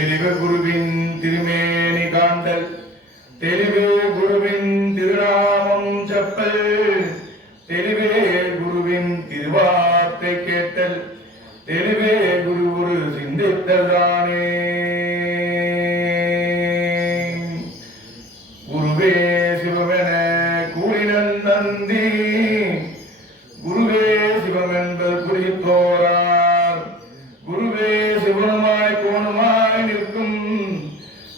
தெளிவு குருவின் திருமேனி காண்டல் தெளிவு குருவின் திருநாமம் செப்பல் தெளிவே குருவின் திருவார்த்தை கேட்டல் தெளிவே குரு குரு சிந்தித்தல் தானே குருவே சிவமென கூறினன் நந்தி குருவே சிவம் என்பது குறித்தோரார் குருவே சிவனுமாய் கோணமாய் நிற்கும்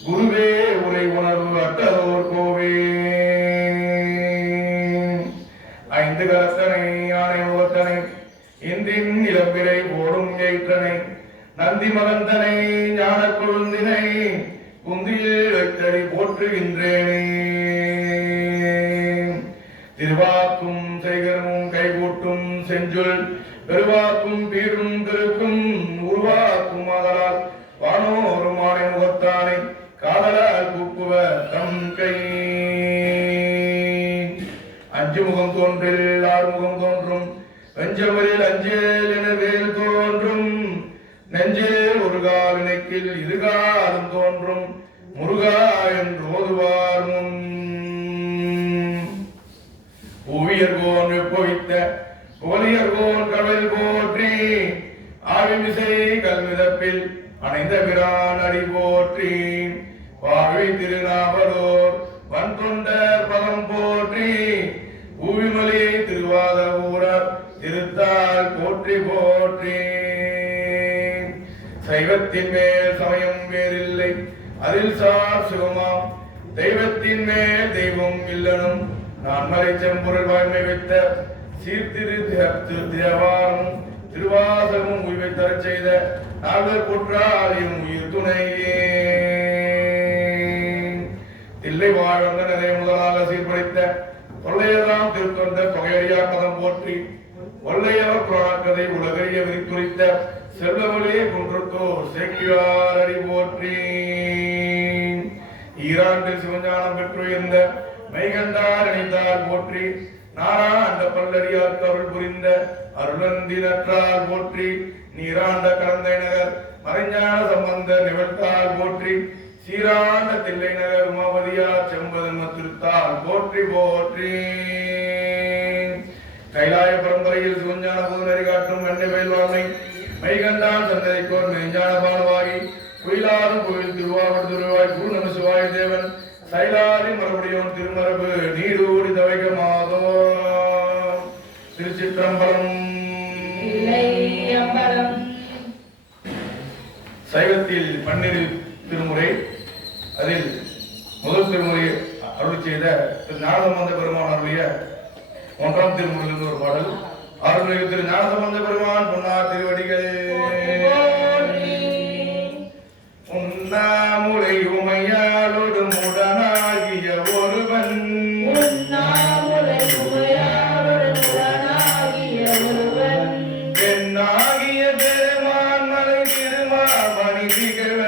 குருவே உரை உணர்வு அட்டதோர் கோவே ஐந்து கலத்தனை யானை முகத்தனை இந்தின் இளம்பிரை ஓடும் ஏற்றனை நந்தி மகந்தனை ஞான கொழுந்தினை குந்தியில் வைத்தடி போற்றுகின்றேனே திருவாக்கும் செய்கரமும் கைகூட்டும் செஞ்சொல் பெருவாக்கும் பீரும் பெருக்கும் உருவாக்கும் ஆதலால் வானோரும் ஆணை முகத்தானை காதலால் கூப்புவ தம் கை அஞ்சு முகம் தோன்றில் ஆறு முகம் தோன்றும் வெஞ்சமரில் அஞ்சேல் என வேல் தோன்றும் நெஞ்சில் ஒரு கால் இணைக்கில் இருகாலும் தோன்றும் முருகா என்று ஓதுவார் முன் புவியர்கோன் வெப்பொழித்த புகழியர்கோன் கடல் போற்றி ஆவிமிசை கல்மிதப்பில் அணைந்த பிரான் அடி போற்றி வாழ்வை திருநாவலோர் வன் தொண்டர் பதம் போற்றி பூவிமலி திருவாத ஊரர் திருத்தால் போற்றி போற்றி சைவத்தின் மேல் சமயம் வேறில்லை அதில் சார் சிவமாம் தெய்வத்தின் மேல் தெய்வம் இல்லனும் நான் மறை செம்பொருள் வாய்மை வைத்த சீர்திரு தேவாரமும் திருவாசகமும் உய்வை தரச் செய்த நால்வர் குற்றாலியும் உயிர் துணையே தில்லை வாழ்ந்த நிறைய முதலாக சீர்படைத்த தொல்லையெல்லாம் திருத்தொண்ட தொகையடியா பதம் போற்றி ஒல்லையவர் புராணக்கதை உலகைய விரித்துரைத்த செல்வமொழி குன்றத்தோர் சேக்கிழார் அடி போற்றி ஈராண்டில் சிவஞானம் பெற்றுயர்ந்த மெய்கண்டார் இணைந்தார் போற்றி நாராண்ட பல்லடியார்க்கு அருள் புரிந்த அருளந்தி நற்றார் போற்றி நீராண்ட கலந்தை நகர் மறைஞான சம்பந்த நிகழ்த்தார் போற்றி சீராண்ட தில்லை நகர் உமாபதியார் செம்பதன்ம திருத்தால் போற்றி போற்றி கைலாய பரம்பரையில் சிவஞான புதுநெறி காட்டும் வெண்ணை வேல்வாமை மைகண்டான் சந்ததிக்கோர் மெய்ஞான பானவாகி குயிலாரும் கோயில் திருவாவூர் திருவாய் குரு நம சிவாய தேவன் சைலாரி மறுபடியோன் திருமரபு நீடூடி தவைக மாதோ திருச்சிற்றம்பலம். சைவத்தில் பன்னிரு திருமுறை அதில் முதல் திருமுறை அருள் செய்த திரு ஞானசம்பந்த பெருமான் அருளிய ஒன்றாம் திருமுறையிலிருந்து ஒரு பாடல். அருள்மிகு திரு ஞானசம்பந்த பெருமான் பொன்னார் திருவடிகள். உண்ணாமுலை உமையாளோடு முடனாகிய ஒருவன் பெண்ணாகிய பெருமான் மலை திருமாமணி திகழ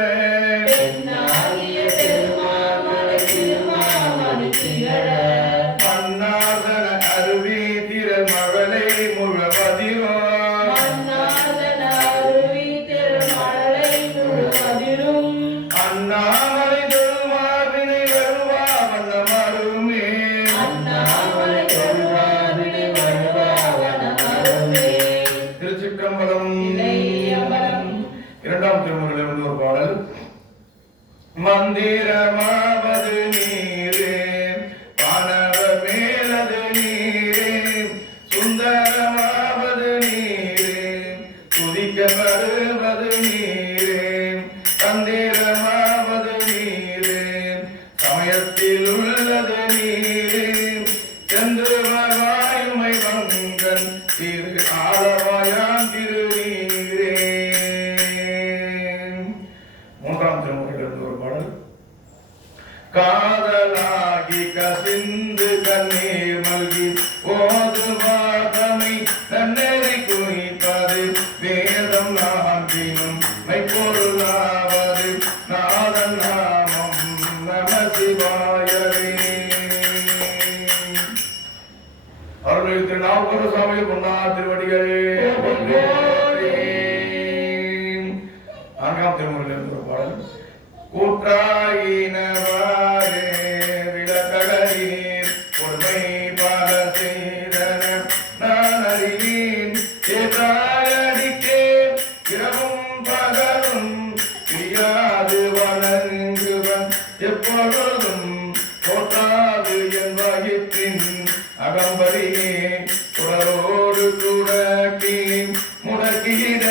மன்னாதன அருவி திரள் மகளை முழவதிரோ அண்ணாமலை தொழுமாவினை வருவா வண்ணமருமே திருச்சிற்றம்பலம். இரண்டாம் திருமுறையிலிருந்து ஒரு பாடல். மந்திரமாவது நீரே பானவ மேலது நீரே சுந்தரமாவது நீரே துதிக்கப்படுவது நீரே தந்திரமாவது நீரே சமயத்தில் உள்ளது நீரே சென்று வாயுமை வங்கன் திரு ஆலவாயான் திருநீரே. மூன்றாம் திருமுறையிலிருந்து ஒரு பாடல். காதலாகி கசிந்து கண்ணீர் மல்கி ஓது வாதமை நன்னெறி குனிப்பது வேதம் நான்கினும் மெய்ப்பொருளாவது நாதன் நாமம் நம சிவாயவே. அருள்மிகு திரு நாவுக்கர சுவாமி பொன்னார் திருவடிகள். நான்காம் திருமுறையிலிருந்து ஒரு பாடல். கூற்றாயினவாறு விளக்கடலினீர் பொறுமை பல செய்தன நான் அறிவேன் ஏதாயடிக்கே இரவும் பகலும் பிரியாது வணங்குவன் எப்பொழுதும் போட்டாது என் வகிற்றின் அகம்பரியே தொடரோடு துடக்கி முடக்கிட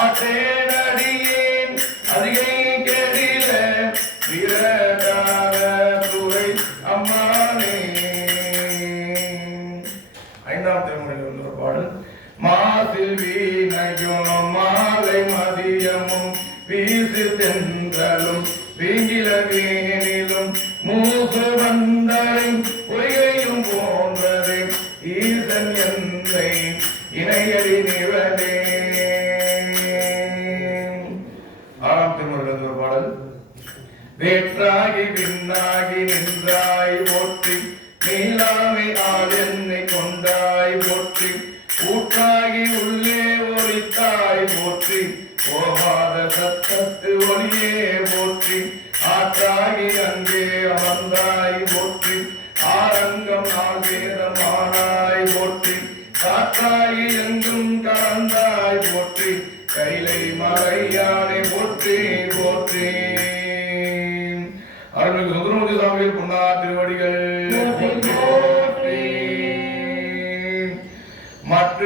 ஆற்றேன் அடியேன் அதிகை கெடில வீரகார துறை அம்மானே. ஐந்தாம் திருமுறையில் உள்ள பாடல். மாசில் வீணையும் மாலை மதியமும் வீசு தென்றலும் வீங்கில வேனிலும் மூசு வந்தரை பொய்கையும் போன்றது ஈசன் என்னை இணையடி நிவனே. ஆறாம் திருமுறையில் ஒரு பாடல். வேற்றாகி விண்ணாகி நின்றாய் போற்றி நீலாமை ஆள் என்னை கொண்டாய் போற்றி ஊற்றாகி உள்ளே ஒளித்தாய் போற்றி போகாத சத்தத்து ஒளியே போற்றி ஆற்றாகி அங்கே அமர்ந்தாய் போற்றி ஆரங்கம் ஆவேதமானாய் போற்றி காற்றாகி எங்கும் கலந்தாய் போற்றி கைலை மலையானை போற்றி போற்றி. அருள்மிகு சுந்தரமூர்த்தி சுவாமிகள் பொன்னார் திருவடிகள் போற்றி. மற்ற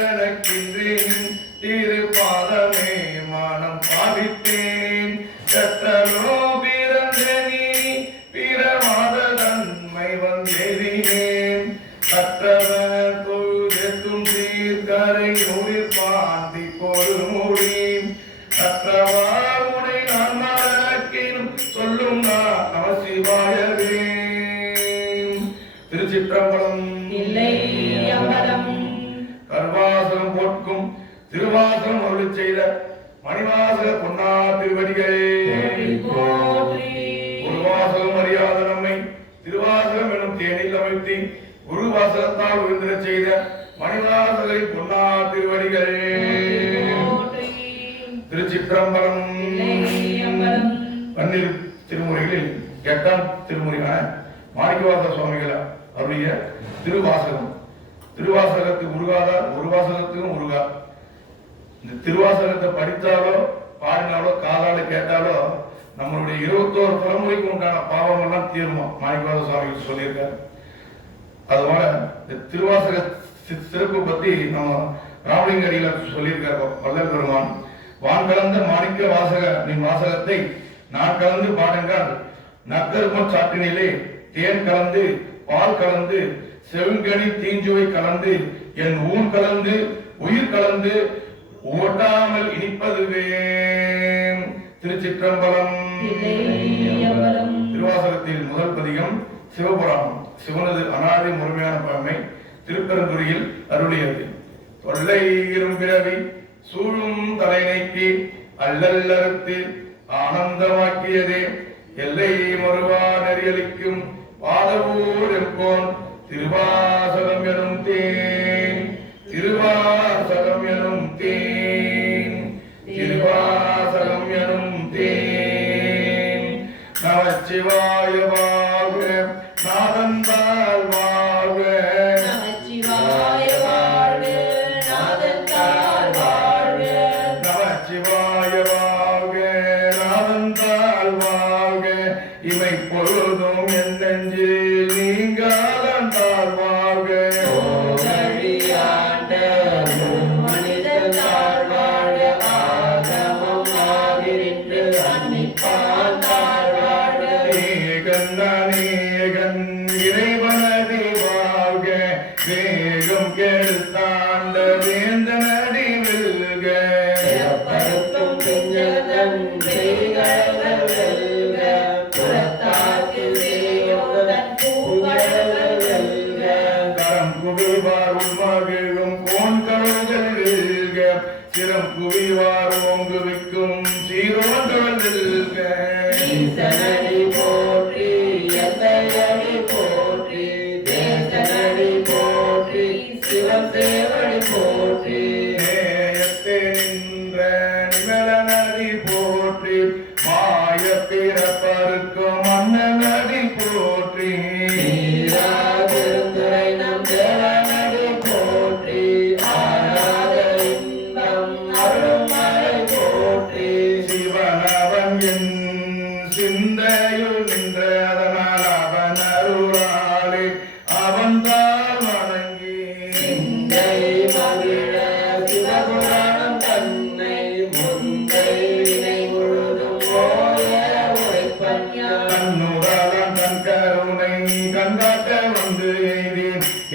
பட்டனக்கின்றேன் திருப்பாதமே மனம் பாவித்தேன் கற்றலோ பிறந்தனி பிறவாத தன்மை வந்தேறினேன் கற்றவர் தொழுதெத்தும் சீர்கரை நூறில் பாண்டி பொறுமொழி கற்றவா உனை நான் மறக்கினும் சொல்லும் நான் நமசிவாயவே. திருச்சிற்றம்பலம். இல்லை அம்பலம். கர்வாசகம் போட்கும் திருவாசகம் அருள் செய்த மணிவாசக பொன்னார் திருவடிகள் போற்றி. குருவாசகம் அறியாத நம்மை திருவாசகம் எனும் தேனில் அமைத்தி குருவாசகத்தால் உயர்ந்திட செய்த மணிவாசகரை பொன்னார் திருவடிகள் போற்றி. திருச்சிற்றம்பலம். பன்னிரு திருமுறைகளில் 8ஆம் திருமுறையான மாணிக்கவாசக சுவாமிகள் அருளிய திருவாசகம். திருவாசகத்துக்கு உருகாதார், ஒரு வாசகத்துக்கும் உருகா. இந்த திருவாசகத்தை படித்தாலோ பாடினாலோ காதால கேட்டாலோ நம்மளுடைய 21 தலைமுறைக்கு உண்டான பாவம் எல்லாம் தீருமா மாணிக்கவாசக சுவாமிகள் சொல்லியிருக்காரு. அதுபோல இந்த திருவாசக சிறப்பு பத்தி நம்ம ராமலிங்க அடியில சொல்லியிருக்காரு வள்ளல் பெருமான். வான் கலந்த மாணிக்க வாசக நின் வாசகத்தை நான் கலந்து பாடுங்கள் நக்கரும சாற்றினிலே தேன் கலந்து பால் கலந்து செவிங்கனி தீஞ்சுவை கலந்து என் ஊன் கலந்து உயிர் கலந்து ஓட்டாமல் இனிப்பதுவே. திருச்சிற்றம்பலம். திருவாசகத்தில் முதல் பதிகம் சிவபுராணம். சிவனது அனாதி முழுமையான பழமை திருப்பெருந்துறையில் அருளியது. தொல்லை இரும்பிறவி சூழும் தலைநைக்கு அல்லல் அறுத்து ஆனந்தமாக்கியதே எல்லை மறுவா நெறியளிக்கும் பாதவூர் எம்போன் திருவாசகம் எனும் தேன் திருவாசகம் எனும் தேன் திருவாசகம் எனும் தேன். நமச்சிவாய வாழ்க நாதந்தால் வாழ்க நமச்சிவாய வாழ்க நாதந்தால் வாழ்க நமச்சிவாய வாழ்க நாதந்தால் வாழ்க இமை பொழுதும் என் நெஞ்சில் நீங்காதந்தால் வாழ்க ஓகழியாண்ட மனிதந்தால் வாழ்க ஆகமம் ஆகிரின்று அன்னிப்பாந்தால் வாழ்க ஏகன் அநேகன் இறைவனடி வாழ்க வேகம் கெடுத்தாண்ட வேந்தனடி வெல்க பிறப்பருக்கும் பிஞ்சதன் செய்கடல்கள் வெல்க புறத்தாக்கு செய்யோதன் பூங்கடல்கள் வெல்க கரம் குவிவார் உள்மகிழும் கோன் கடல்கள் வெல்க சிரம் குவிவார் ஓங்குவிக்கும் சீரோன்கள் வெல்க ஈசனடி போற்றி எந்தையடி போற்றி தேசனடி போற்றி சிவம் சேவடி போற்றி நேயத்தே நின்ற நிமலனடி போற்றி மா பிறப்பருக்கும் மன்னனடி போற்றி பெருந்துரை நம் தேவனடி போற்றி ஆராத இன்பம் அருள்மலை போற்றி சிவனவன் என் சிந்தையுள் நின்ற அதனால் அவன் அருளாலே அவன் தான் வணங்கி சிந்தை மகிழ சிவபுராணம் தன்னை முந்தை வினை முழுதும் போய உரைப்பன் யான். கண்ணுடாதான் தன் கருணை கண்காட்ட வந்து எய்தி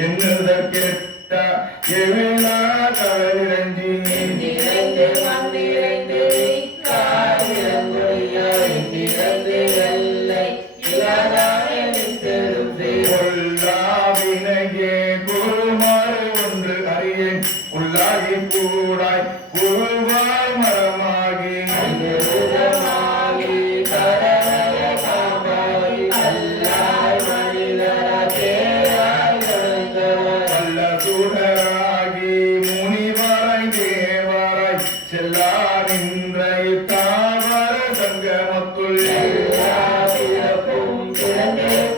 என்னதற்கெட்ட எவிழா கவலிரஞ்சி நிறைந்து மண்ணிறைந்து நிற்காய் இளங்கொடியாய் நிறைந்து எல்லை இல்லாதானே நித்தரும் சேர். கொல்லாவினையே குருமாறு ஒன்று அறியேன் உள்ளாகி கூடாய் குருவாய் மரமாகி அருளமாகி கரணைய காமாகி அல்லாய் மனிதராய் தேராய் எழுந்தவர். நல்ல சுடராகி முனிவராய் தேவராய் செல்லா நின்ற தாவர சங்கமத்துள் எல்லா பிறப்பும் பிறந்தேன்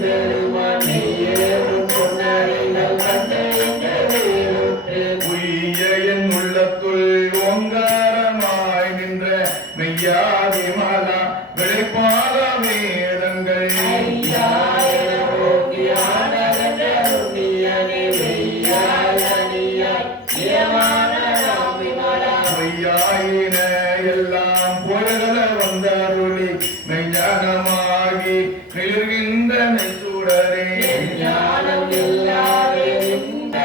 பெருமான் நீயேறும் பொன்னடிகள் கண்டு இன்று வீழுற்று. உய்ய என் உள்ளத்துள் ஓங்காரமாய் நின்ற மெய்யாதி மாலா விளைப்பாத வேதங்கள் ஐயாயிர ஓகியான கண்டருணியனே வெய்யாய் அணியாய் நியமான நாம் விமலா. மெய்யாயின எல்லாம் பொருள வந்தருளி மெய்ஞானமாகி நிலுகின்ற நெசுடரே ஞானம் இல்லாதே நின்ற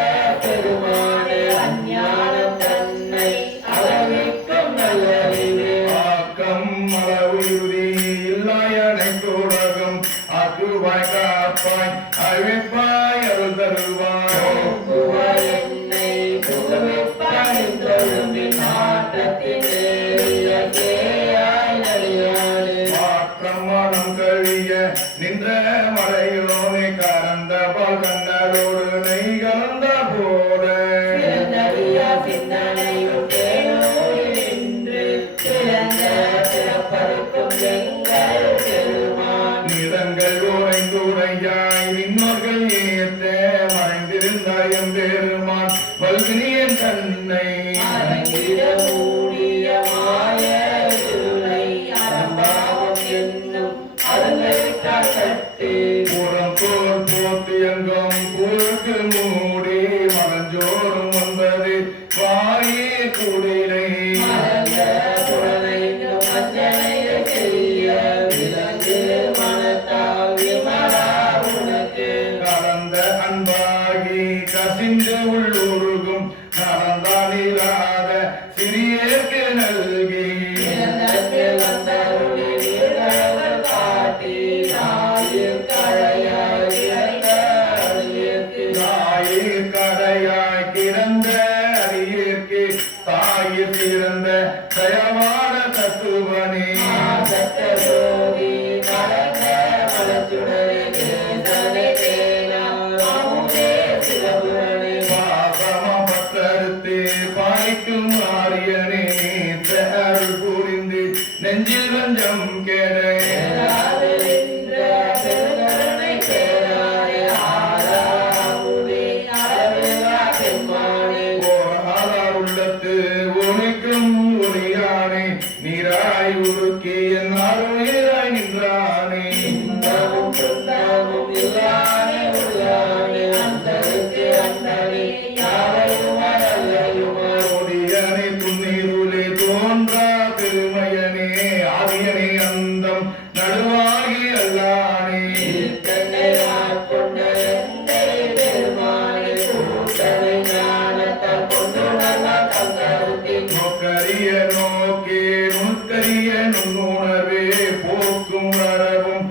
பெருமானே அஞ்ஞானம் தன்னை அளவிக்கும் நல்லறிவே. ஆக்கம் அளவுறுதி இல்லாய் அனைத்துலகம் ஆற்றுவாய் காப்பாய் அழிப்பாய் அருள் தருவாய் போக்குவாய் என்னை புகுவிப்பாய் தொழும்பின் ஆட்டத்தின் ஏறிய கேயாய் நலியாளே. மாற்றம் மனம் கழிய நின்ற மலையிலோனை கறந்த பால் கண்டலோடு நெய் கலந்த போல சிறந்தடியா சிந்தனையும் தேனூரில் நின்று சிறந்த சிறப்பருக்கும் எங்கள் பெருமான். நிறங்கள் உறைந்துரையாய் நின்னோர்கள் ஏத்த மறைந்திருந்தாய் எம்பெருமான் வல்வினியன் தன்னை அரங்கிட மூடிய மாய இருளை அறம்பாவம் என்னும் அருங்கைக்கால் கட்டு. புறம் தோல் போத்து எங்கும் குறுக்கு மூடி மரஞ்சோறும் ஒன்பது வாயே குடிலை மறந்த புலனைக்கும் வஞ்சனையை செய்ய விலங்கு மனத்தால் விமலா உனக்கு. கலந்த அன்பாகி கசிந்து உள்ளுருகும் நடந்தானில்லாத சிறியேற்கு நல்கி இறந்தத்தில் வந்தருளி வீரர்கள் காட்டி நாயில் கழையாய் இறைந்த அருளிற்கு. தாயிற் கடையாய் கிடந்த அரியேற்கு தாயிற் சிறந்த தயவான தத்துவனே ஆசத்த ஜோதி கலந்த மலச்சுடரே கேசனை தேனால் அமுதே சிவபுரனே. பாசமம் பற்றறுத்து பாய்க்கும் ஆரியனே அருள் புரிந்து நெஞ்சில் வஞ்சம் கேட பேராது நின்ற பெருங்கருணை பேராரே ஆறாமுதே அளவில்லா பெருமானே. ஓராதார் உள்ளத்து ஒளிக்கும் ஒளியானே நீராய் உருக்கி என் அருளாய் நின்றானே இன்பமும் துன்பமும் இல்லானே உள்ளானே அந்தருக்கு அந்தனே யாவையுமாய் அல்லையுமாய். கொடியனே துண்ணீருளே தோன்றா பெருமையனே ஆதியனே அந்தம் நடுவாகி அல்லானே தன்னை ஆட்கொண்ட எந்தை பெருமானே கூட்டனை ஞானத்தால் கொண்டுணர்வா தங்கருத்தின். நோக்கரிய நோக்கே நுட்கரிய நுண்ணுணர்வே போக்கும் வரவும்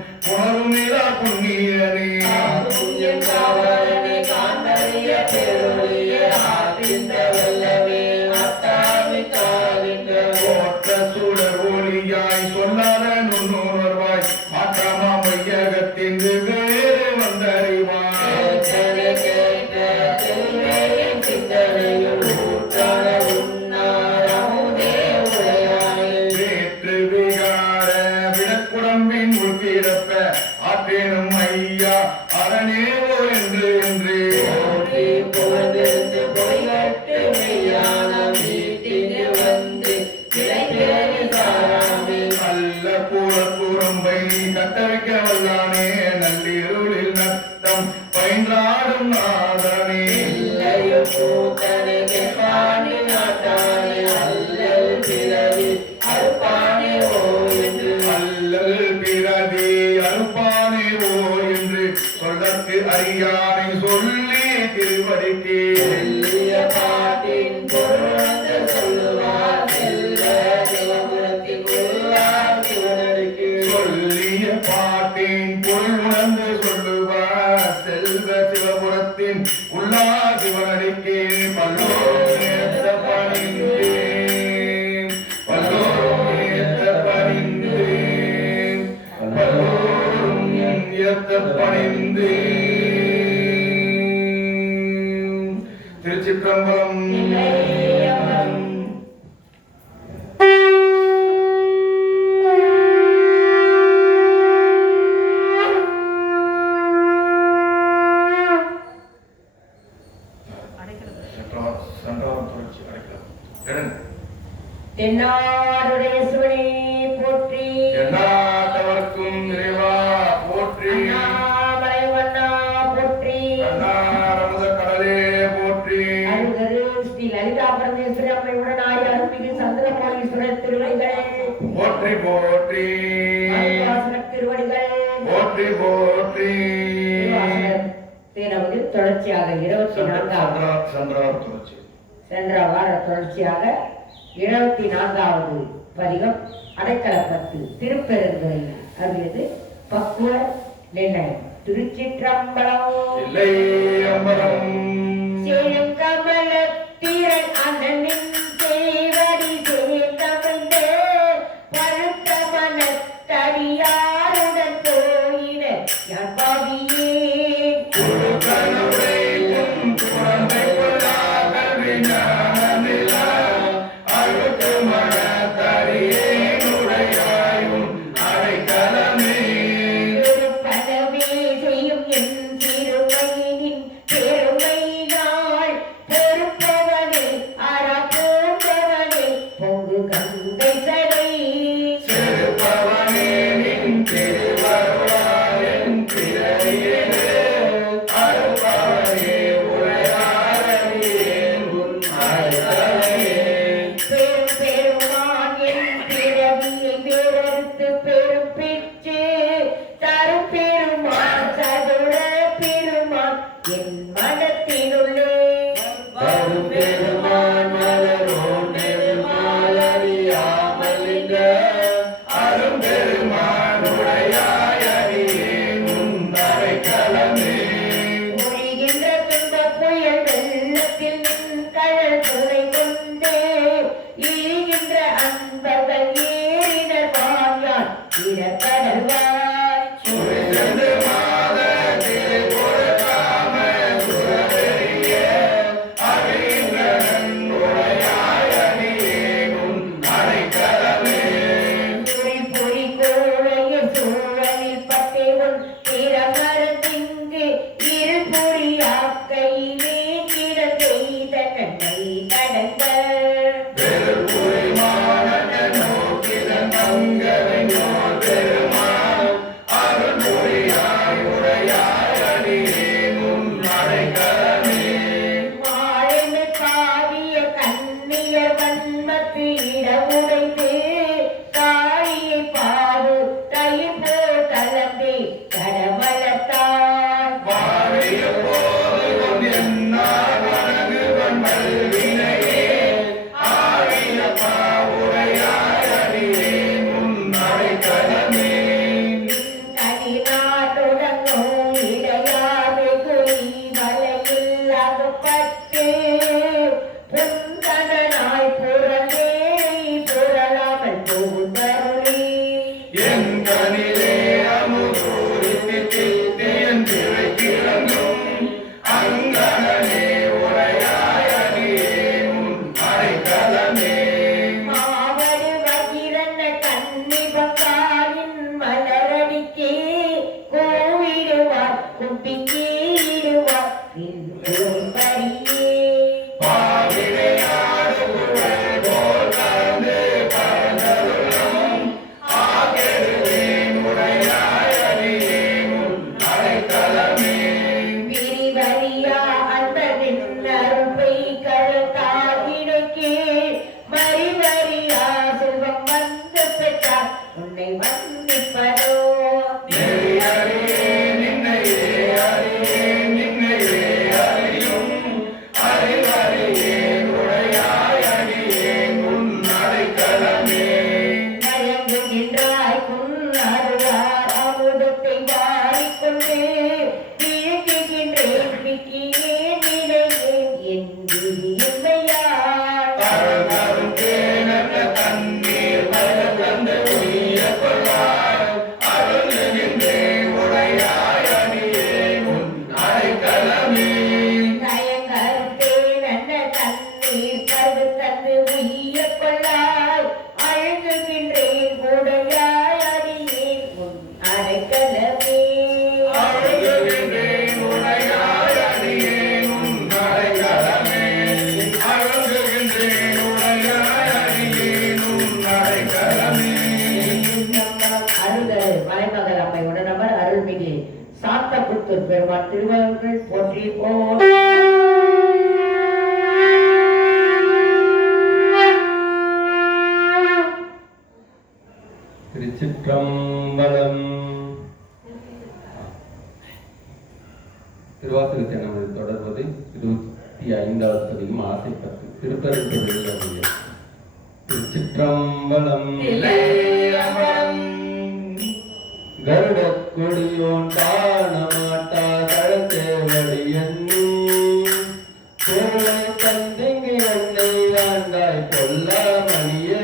பணிந்து திருச்சிற்றம்பலம். தென்னாடுடைய சிவனே போற்றி, எந்நாட்டவர்க்கும் இறைவா போற்றி, அண்ணாமலை வண்ணா போற்றி, அண்ணாரமுத கடலே போற்றி, அருள்தரு ஸ்ரீ லலிதா பரமேஸ்வரி அம்மை உடனாய் அருள்மிகு சந்திரமௌலீஸ்வரர் திருவடிகளே போற்றி போற்றி, மணிவாசகர் திருவடிகளே போற்றி போற்றி. பேரவையில் தொடர்ச்சியாக 24வது சென்ற வார தொடர்ச்சியாக 74வது பதிகம் அடைக்கலப்பத்து திருப்பெருந்துறை அருளியது பக்குவ நிர்ணயம். திருச்சிற்றம்பலம். இல்லை அம்பலம் சேயங்கமல திரள் அண்ணனின் சேவடி சேர்ந்தமிழ்ந்த பழுத்த மனத்தடியாருடன் போயின யாபாவியே செருப்பவனே நின் பெருமாள் திருவர்கள் போற்றி போற்றி. திருச்சிற்றம்பலம். திருவாசகத்தை நமது தொடர்வது 25வது பதிகம் ஆசைப்பட்டு திருப்பெருந்துறையில். திருச்சிற்றம்பலம். கருடக் கொடியோன் காணமாட்டா தழத்தேவடி எண்ணி பொருளை தந்திங்கு என்னை ஆண்டாய் கொல்லா மணியே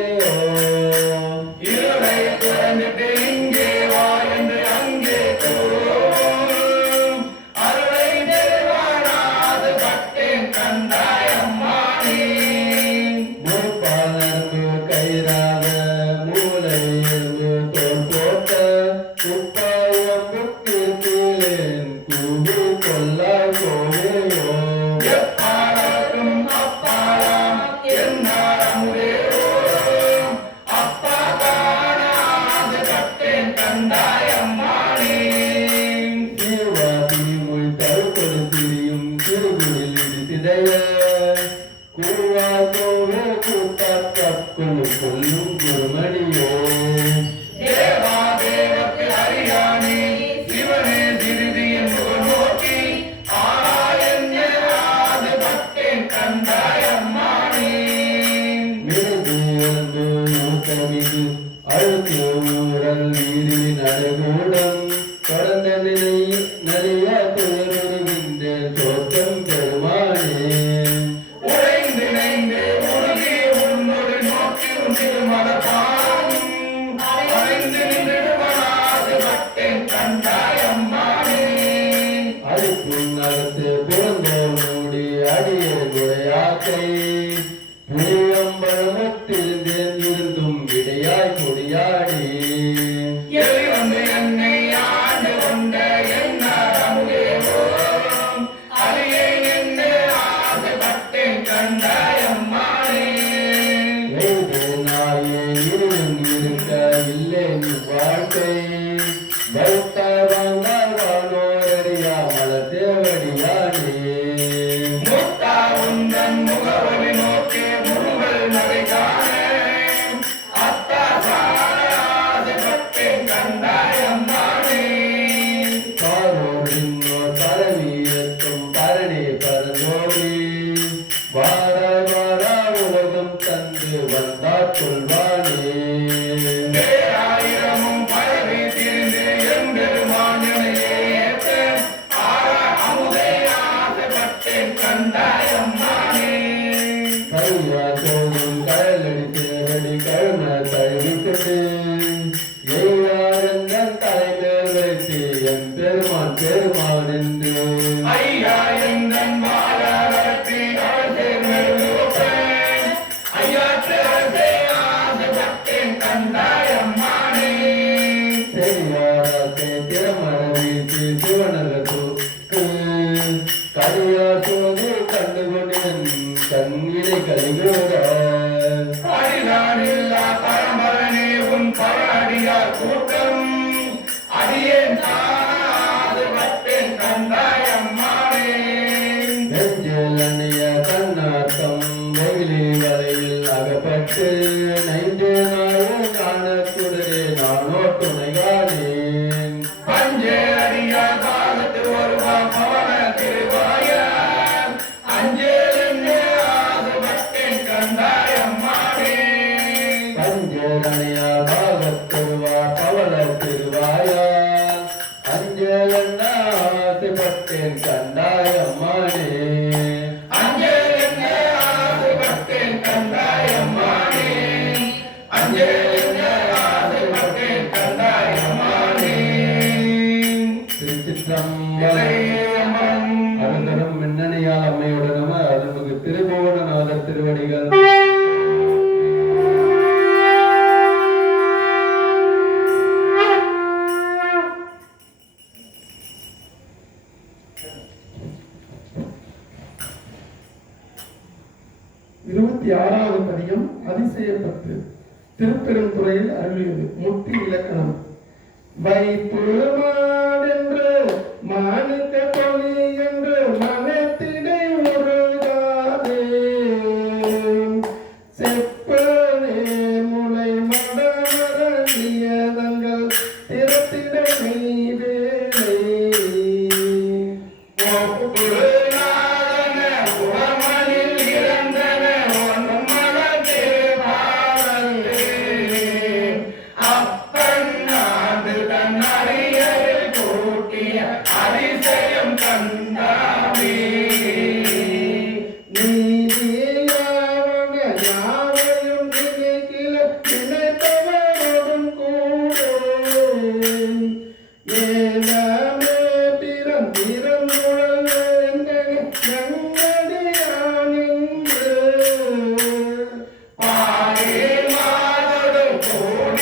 அதிசயப்பட்டு திருப்பெருந்துறையில் அருளியது. முத்தி இலக்கணம் வைப்பு மாடென்று மானு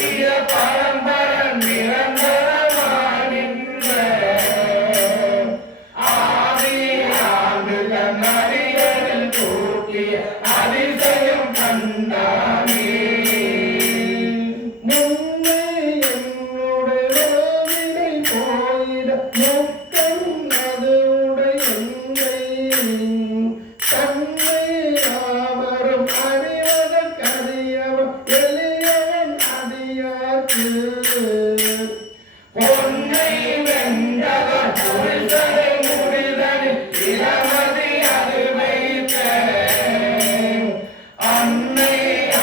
ஆடிய பரம்பரன் நிரந்தரமாகின்ற ஆதி ஆண்டுக நடிகரில் கூட்டிய அதிசயம் கண்டானே. முன்னே என்னுடைய வினை போயிட முக்கம் அதுவுடைய என்னை தன்னை யாவரும் அறிவதற்கறியவன் எளியவன் அடியார்க்கு பொன்னை வென்றவர் புரிசடை முடிதலில் இளமதி அது வைத்த அன்னை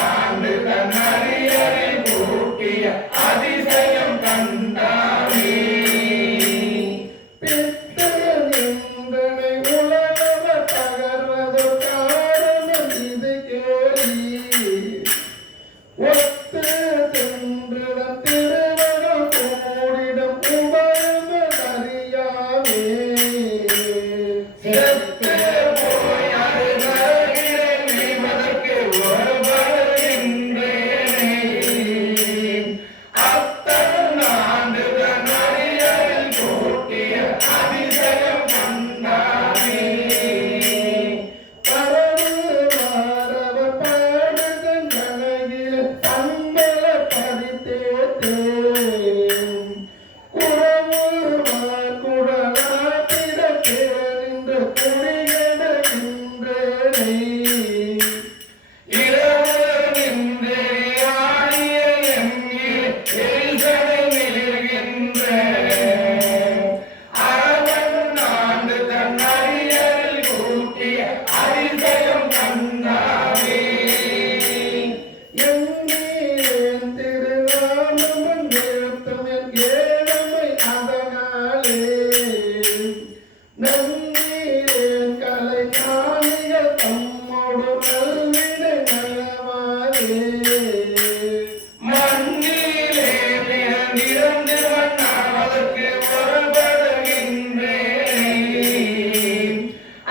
ஆண்டுக நரியரில் கூட்டிய அதிசயம் கண்டானே. பித்தன் என்றனை உலகவர் பகர்வதற் காரணம் இது கேளி ஒத்து சென்றிடம் திருவடம் கூடிடம் உபயம் அறியாமே செத்து போய் அது நரகில் வீழ்வதற்கு ஒருவருகின்றேனே. அத்தன் ஆண்டுக நரியரில் கூட்டிய அதிசயம் கண்டானே. பரவு மாறவர் பாடுதன் கனகில் பம்பல பதித்தேத்தே குறவு குடலாத்திர தேர்ந்து குடிகடுகின்றேனே இரவு நின்று ஆடிய எம்மில் எரிசடை மிளிர்கின்ற அரவன் ஆண்டு தன் அரியரில் கூட்டிய அதிசயம் கண்டானே. எங்கேன் திருநாமம் ஏத்தம் என் ஏழமை அதனாலே நன்னீரேன் கலை ஞானிகள் தம்மோடு நல்வினை நலவாரே மண்ணிலே பிறந்திருந்து மண்ணாவதற்கு ஒருபடுகின்றேனே.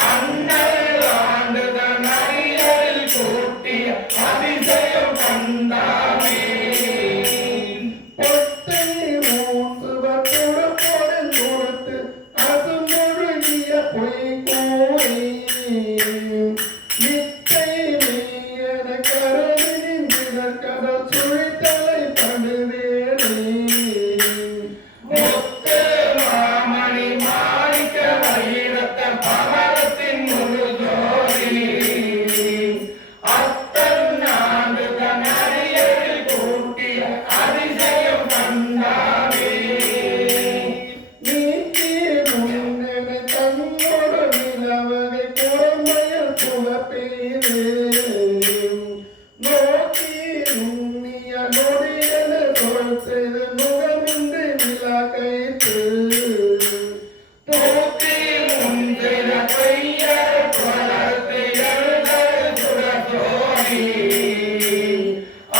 அண்ணல் ஆண்டு தன் அரியரில் கூட்டிய அதிசயம் கண்டானே. பொட்டை மூன்றுவர் கொடுப்பொருள் கொடுத்து அது முழுகிய பொய் கூறி நித்தை மெய்யென கருதி நின்றிடர் கடல் சுழித்தலை படுவேனே முத்து மாமணி மாணிக்க வைரத்த பவளத்தின் முழு ஜோதி அத்தன் ஆண்டு தன் அரியரில் கூட்டிய அதிசயம் கண்டானே. நீக்கி முன்னென தன்னோடு நிலவகை குரம்பையில் புகப்பெய்து நோக்கி நுண்ணிய நொடியன சொல் செய்து நுகமின்றி நிலா கைத்து தூக்கி முன்சில கையர் புலர்த்து எழுதல் சுடசோதி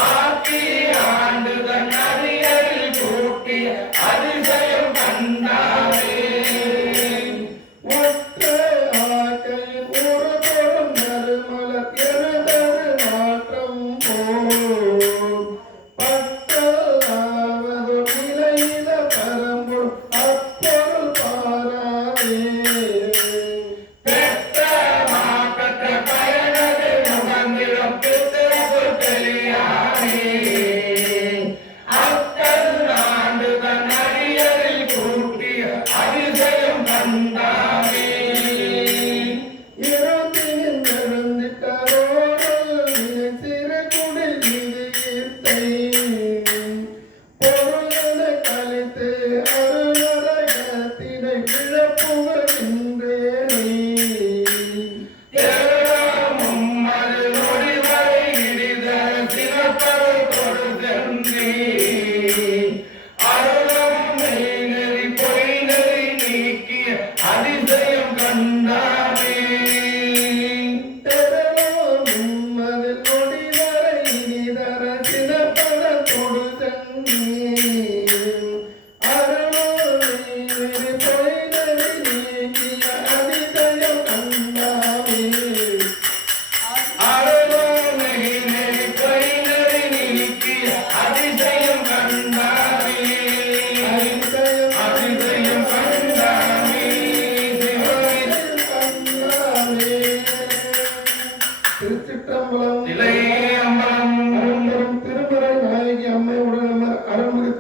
ஆக்கி ஆண்டு தன் அரியரில் கூட்டிய அதிசயம் கண்டானே. ஒற்ற ஆக்கையில் ஒரு பொருள் நறுமலர் எழுதரு மாற்றம் போல் பட்டலாவது நிலையில பரம்பொருள் அப்பொருள் பாராதே பெற்ற மாற்றற்ற பயனது முகந்திடம் பித்திருக்குள் தெளியானே. அத்தன் ஆண்டு தன்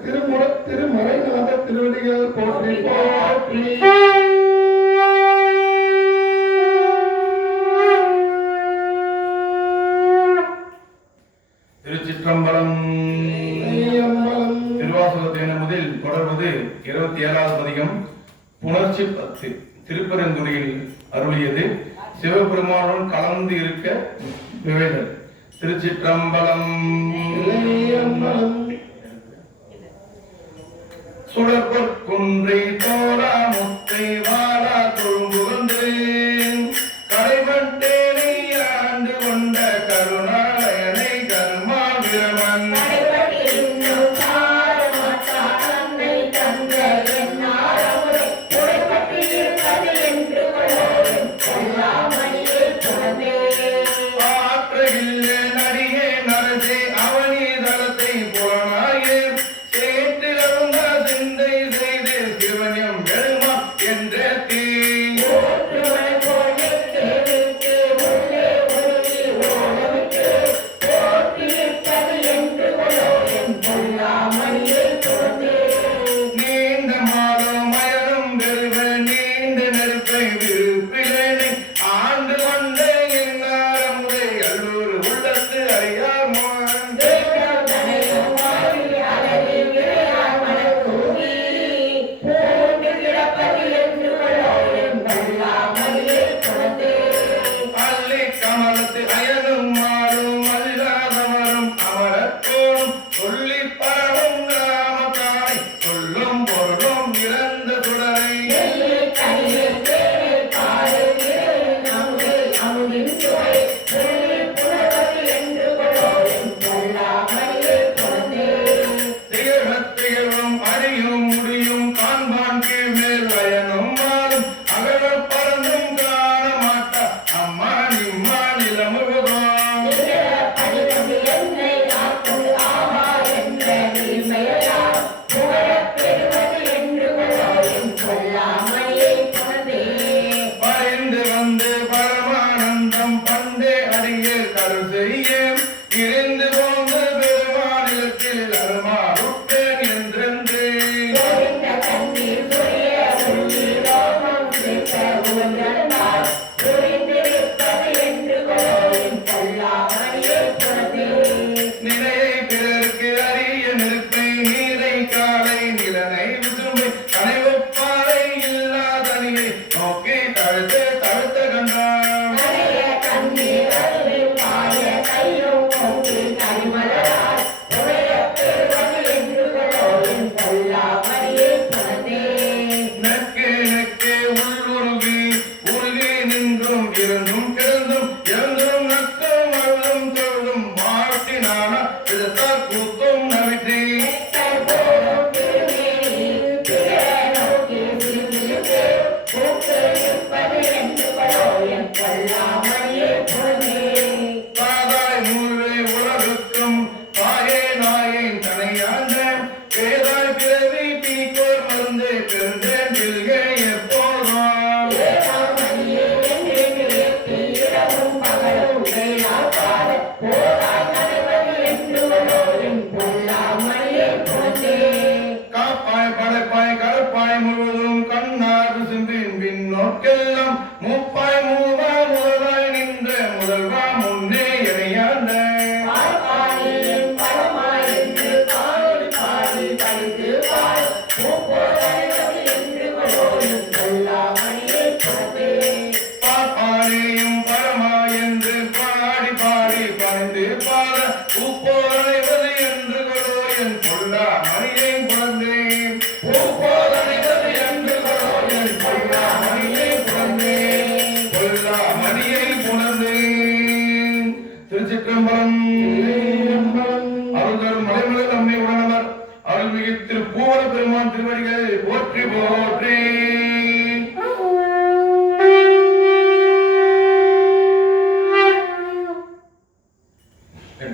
திருமறைநாத திருவடிகள் போற்றி போற்றி. திருச்சிற்றம்பலம். திருவாசகத்தின் முதல் தொடர்வது 27வது பதிகம் புணர்ச்சி 10. திருப்பெருந்துறையில் அருளியது சிவபெருமானுடன் கலந்து இருக்க விவேதல். திருச்சிற்றம்பலம். சுடற்பொற்குன்றை தோரா முத்தை வாரா தொழும்புகந்து கடைபட்டேனை ஆண்டு கொண்ட கருணாலயனை கருமா விரமன்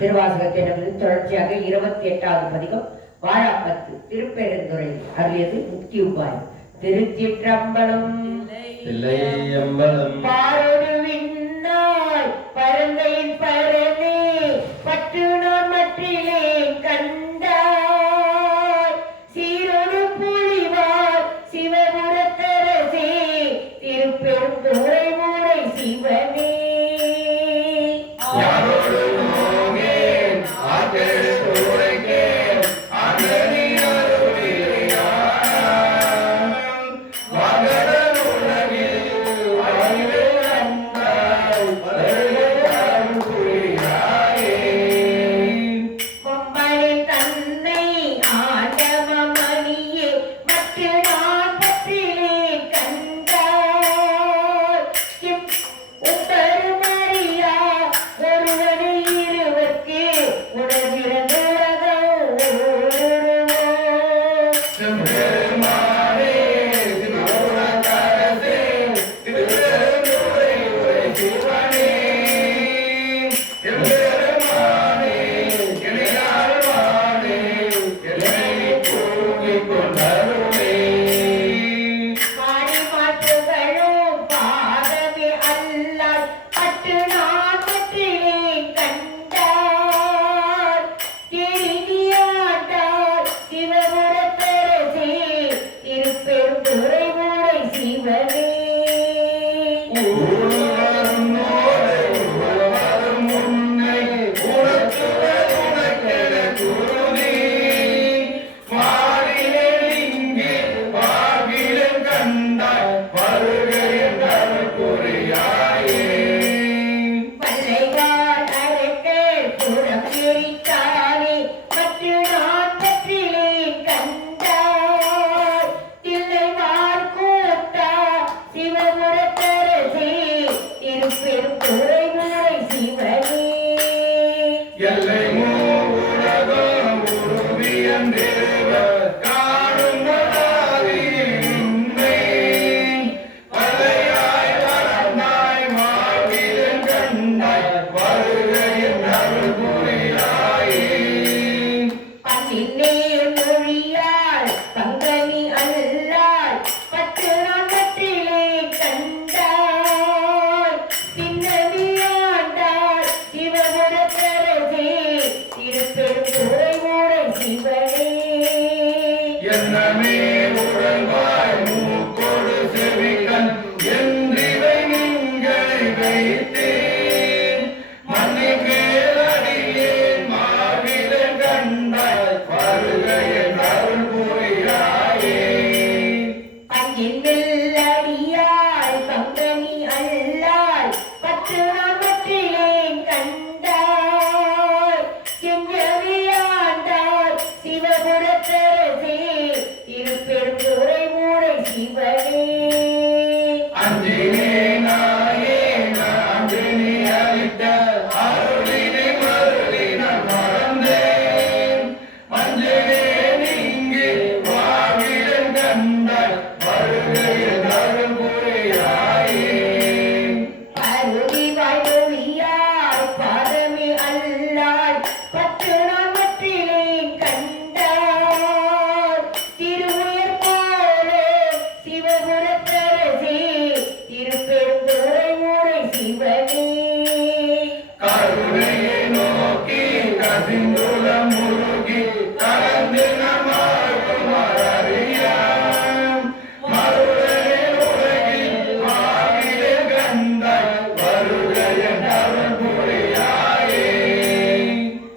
திருவாசகத்தினது தொடர்ச்சியாக 28வது பதிகம் வாழாப்பத்து திருப்பெருந்துறை அருளியது முக்தி உபாயம். திருச்சிற்றம்பலம். பாரோடு விண்ணாய் பரந்தையின் பரனே பற்றுணோர் மற்றிலே கண்டாய் சிவபுரத்தரசே திருப்பெருந்துறை மூடை சிவனே அஞ்சினே நாயேன அஞ்சினி அளித்த அருளினை மருளின மறந்தேன் மஞ்சளே நீங்கி வாழ்விடம் கண்டாய் வருகையில் அருள்புரியாயே அருளி வாய்மொழியாய் பாதமே அல்லாய் பற்று நான் மற்றிலே கண்டார் திருவுயர் போல சிவபுரத்தரசே திருப்பெருந்துறை மூடை சிவனே கருணையை நோக்கி கசிந்துல முருகி கலந்து நம்மறியாம் மருளே உலகில் வாழ்விலே கண்டாய் வருகையில் அருள்புரியாயே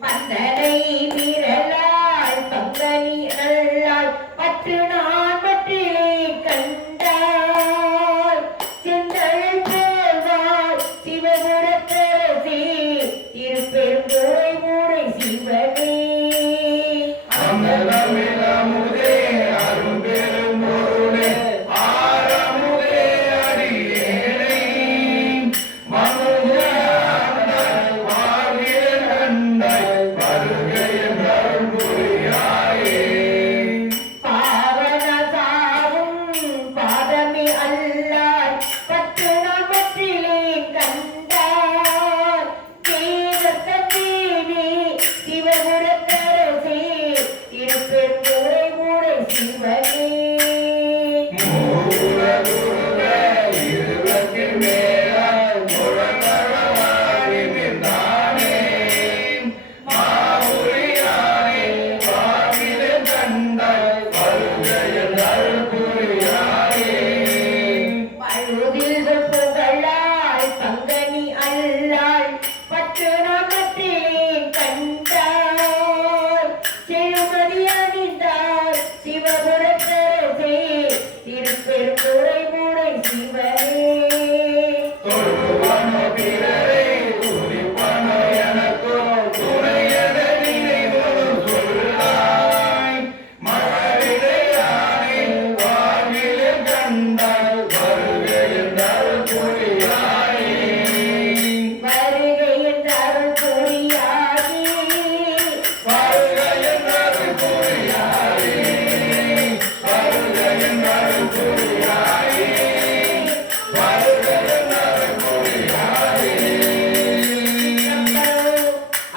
பந்தனை விரலாய் பங்கனி அல்லாய் பற்று நான் பற்றிலே கண்டார் செந்தழல் போவார் சிவபுரத்தரசே திருப்பெருந்துறை மூடை சிவனே அமலமிலமுதே அரும்பெரும் பொருளே ஆரமுதே அடியேனை மனுஜாண்டாய் வாழ்விடம் கண்டாய் வருகையில் அருள்புரியாயே பாவன சாவும் பாதமே அல்லாய் பற்று நான் பற்றிலே கண்டார் தேவத்த தேவி சிவபுரத்தரசே திருப்பெருந்துறை மூடை சிவனே மூலகுருவே இருவருக்கு மேலாய் முழங்கவாடி நின்றானே மாவுரியானே வாழ்விடம் கண்டாய் வருகையில் அருள்புரியாயே பழுதில்கள் புகழாய் பங்கனி அல்லாய் பற்று நான் பற்றிலே கண்டார் செழுமதி அணிந்தார் சிவபுரத்தரசே திருப்பெருந்துறை மூடை சிவனே தொழுவனோ பிறரை துதிப்பனோ எனக்கோ துணையென நினைவொரு சொல்லாய் மழவிடையானே வாழ்விலும் கண்டாய் வருகையில் அருள்புரியாயே வருகை என்று அருள் புரியாதே வருகையில் அருள்புரியாயே வருகையில் அருள்புரியாயே வருகையில் அருள்புரியாயே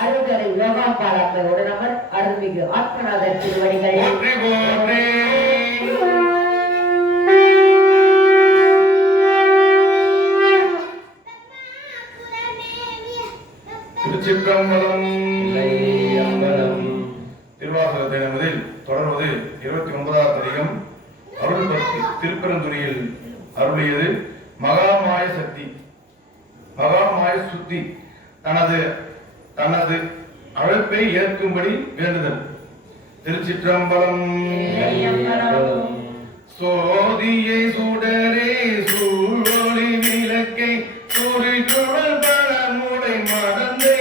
அருள்கரை யோகா பாலாக்களோடு நமர் அருள்மிகு ஆத்மநாதர் திருவடிகள் போற்றி போற்றி திருச்சிற்றம்பலம் அம்பலம் திருவாசகத்தை நமதில் தொடர்வது 29வது பதிகம் அருள் பக்தி திருப்பெருந்துறையில் அருளியது மகாமாய சக்தி மகாமாய சுத்தி தனது தனது அழைப்பை ஏற்கும்படி வேண்டுதல். திருச்சிற்றம்பலம். சோதியை சுடரே சூழொளி விளக்கை சுரிகுழல் பழமுடை மடந்தை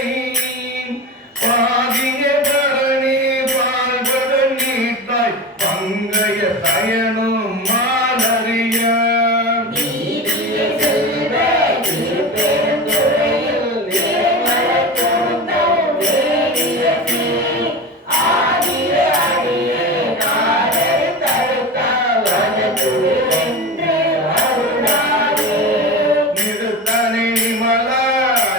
பாதிய பரணி பால்பட நீட்டாய் பங்கைய தயனும் மாலறிய நிறுத்தனை நிமலா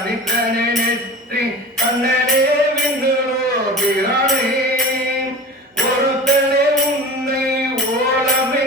நித்தனை நெற்றி கண்ணனே விண்ணுளோ பிரானே ஒருத்தனே உன்னை ஓலமை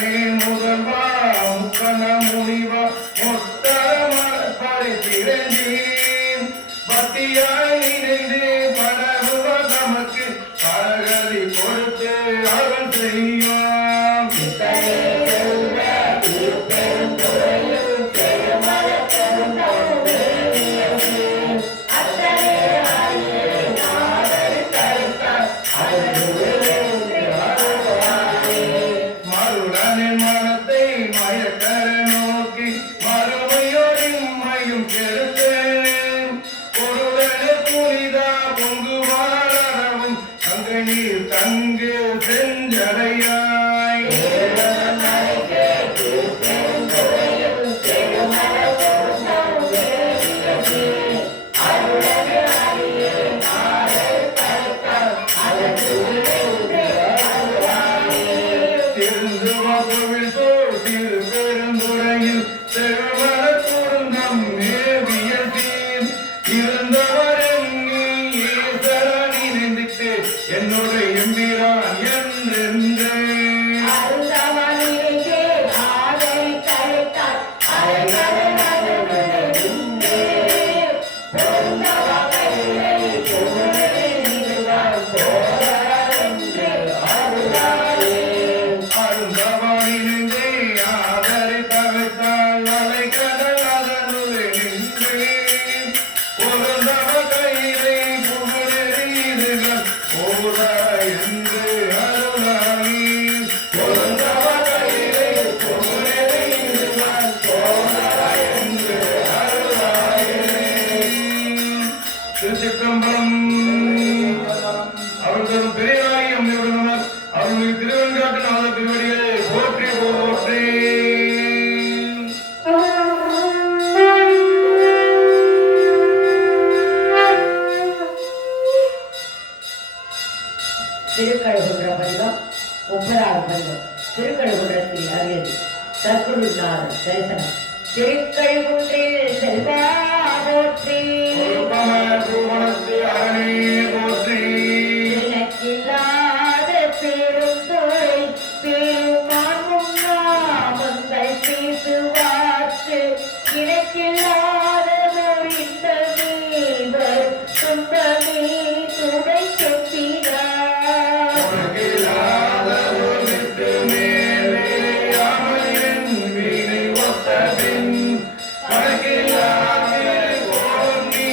முக்கனே முதல்வா முக்கன முனிவா முத்தரமலர் பறித்திரஞ்சி பக்தியாய் நினைந்து பணகுவ நமக்கு பரகதி கொடுத்து அவன் செய்யும் மருடனின் மனத்தை மயக்கர நோக்கி மறுமையோடிம்மையும் கெடுத்தேன் பொருளனு புனிதா பொங்கு வாழவும் அங்கு நீர் தங்கு செஞ்சடையாய் திருந்துவாவில் சோழ் திரு பெருந்துறையில் செழுமலத்தோடும் நம் மேவியல் தீர் இருந்தவர் எண்ணி ஈசரன் இணைந்திட்டு என்னுடைய எம்பிரான் என்றென்றே அருந்தவானின்றே ஆதரை தவிர்த்தால் அலை கடல் அதனுள்ளே நின்றே பொருந்தவ கையிலே புகழெறிதுகள் போதா என்று அருளாகி பொருந்தவ கையிலே புகழெறிதுகள் போதா என்று அருளாகி திருச்சிற்றம்பலம். அவர் தரும் பெரியாய் அம்மையுடனர் அவர்களுக்கு திருவெண்காட்டு நாத திருவடிகளை போற்றி போற்றி. திருக்கழுகுன்ற பதிகம் 30வது பதிகம். திருக்கழுகுன்றத்தில் அரியது சற்குருநாதர் தரிசனம். திருக்கழுகுன்றில் செல்வா போற்றி பூவனத்து அரணே போற்றி. இலக்கில்லாத பெருந்தொழை பெருமானும் நாமங்கள் பேசுவார்க்கு இலக்கில்லாத முறிந்த நீவர் துன்பமே துணை செப்பினார். உனக்கில்லாத ஒருமித்து மேலே யாமையின் வீணை ஒத்தபின் கணக்கில்லாத போற்றி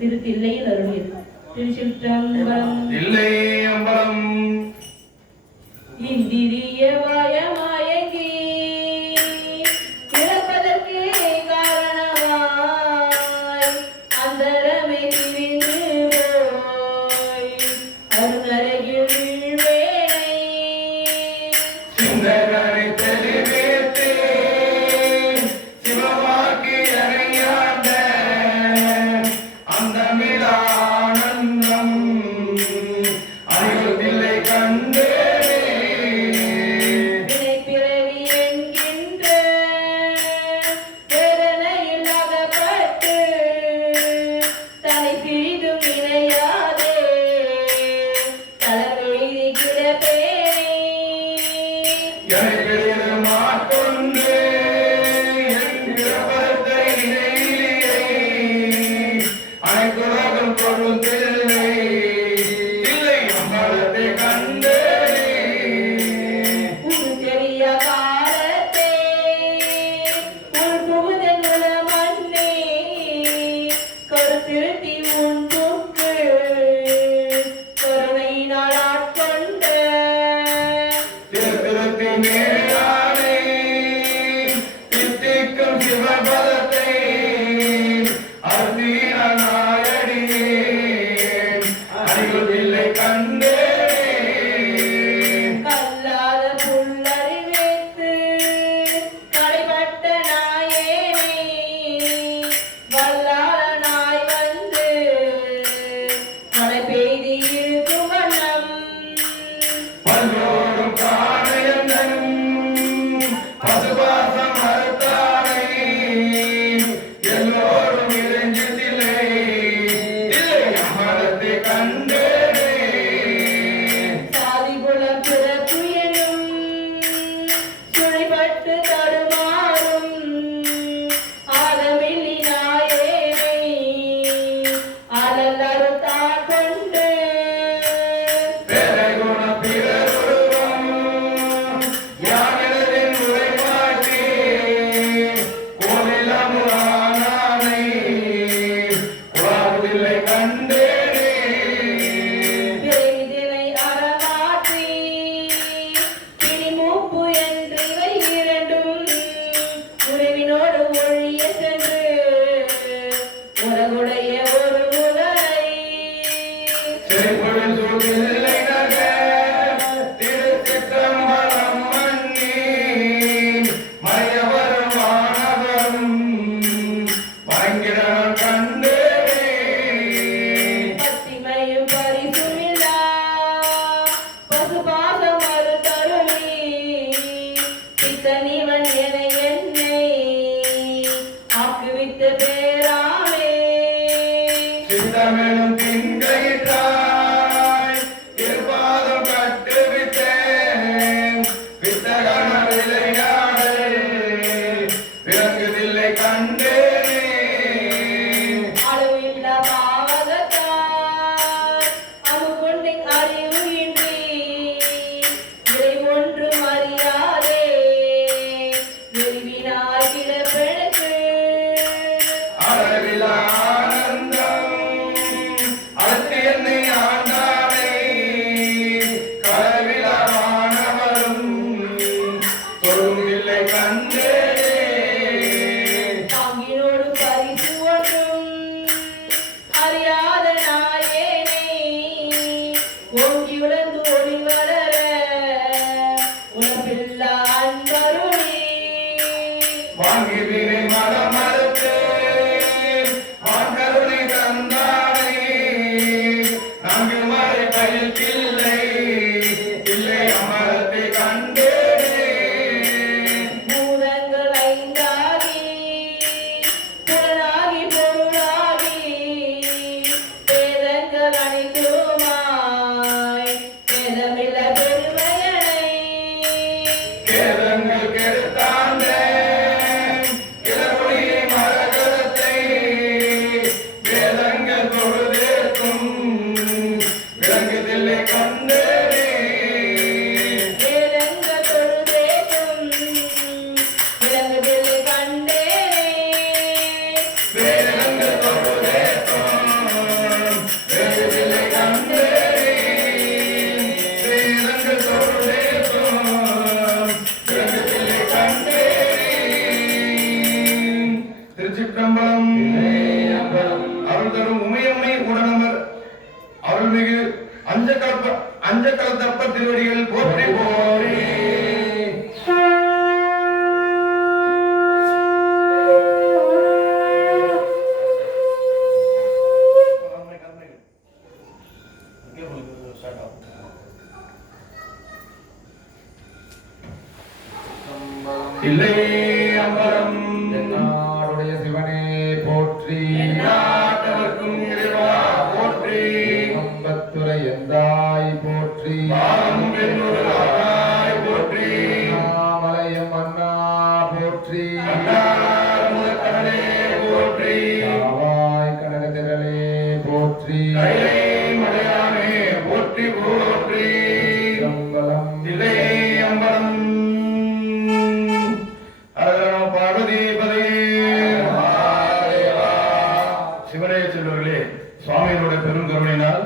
திருத்தில்லையில் அருளியது. திருச்சிற்றம்பலம். இல்லை அம்பலம். இந்திரிய வாயமாயங்கி இறப்பதற்கு காரணமாய் அந்தரமே திரிந்து போய் அருணரையில் வேலை சிந்தகரை தெளிவித்து சிவமாக்கி அணையாண்ட அந்த மிலானந்தம் அறிவதில்லை கண்டு சித்தமெனும் திங்கயிற்றாய் இருபாதம் கட்டுவிட்டேன் வித்தகன விளையாடே விளங்குதில்லை கண்டேனே அளவில்லா பாவகத்தால் அமுகொண்டை அறிவுகின்றி இதை ஒன்றும் அறியாதே வெறிவினாய் கிடப்பெடுத்து அளவிலா ஆனந்தம் அழுத்தி என்னை ஆண்டானே களவிலானவரும் தொழும் இல்லை கண்டேனே தாங்கினோடு பரிசு ஒன்றும் அறியாத நாயேனை ஓங்கி உலர்ந்து ஒளி வளர உணவில்லா அன்பருளி வாங்கிவினை மனமறுத்து ஆண்கருணை தந்தானே நான்கு மறை பயிற்சில்லை இல்லை அமரத்தை கண்டேனே பூதங்கள் ஐந்தாகி புலனாகி பொருளாகி வேதங்கள் அனைத்துமாய் வேதமில்ல பெருமையனை கேதங்கள் கெடுத்தாண்ட இளவொளியை மரகதத்தை வேதங்கள் தொழுதேற்கும் விளங்குதில்லை கண்டேனே வேதங்கள் தொழுதேற்றும் விளங்குதில்லை கண்டேனே வேதங்கள் தொழுதேற்கும் விளங்குதில்லை கண்டேனே வேதங்கள் தொழுதேற்கும் விளங்குதில்லை கண்டேனே திருச்சிற்றம்பலம் அருள் தரும் உமையம்மை உடனமர் அருள்மிகு அஞ்சக்கலத்தப்ப திருவடிகள் போற்றி போரே இல்லை அம்பரம் என்னாருடைய சிவனே போற்றி நாட்டவர்க்கும் இறைவா போற்றி அம்பத்துரை எந்தாய் போற்றி பாரம் பெண்ணுராய் போற்றி மாமலையம் அண்ணா போற்றி அன்னார் முதற்கடலே போற்றி காவாய் கனகதிரளே போற்றி கைலை மலையானே போற்றி போற்றி சம்பலம் இல்லை அம்பரம் அரணோ பார்வதிபதே சிவனே செல்வர்களே சுவாமியினுடைய பெருங்கருணையினால்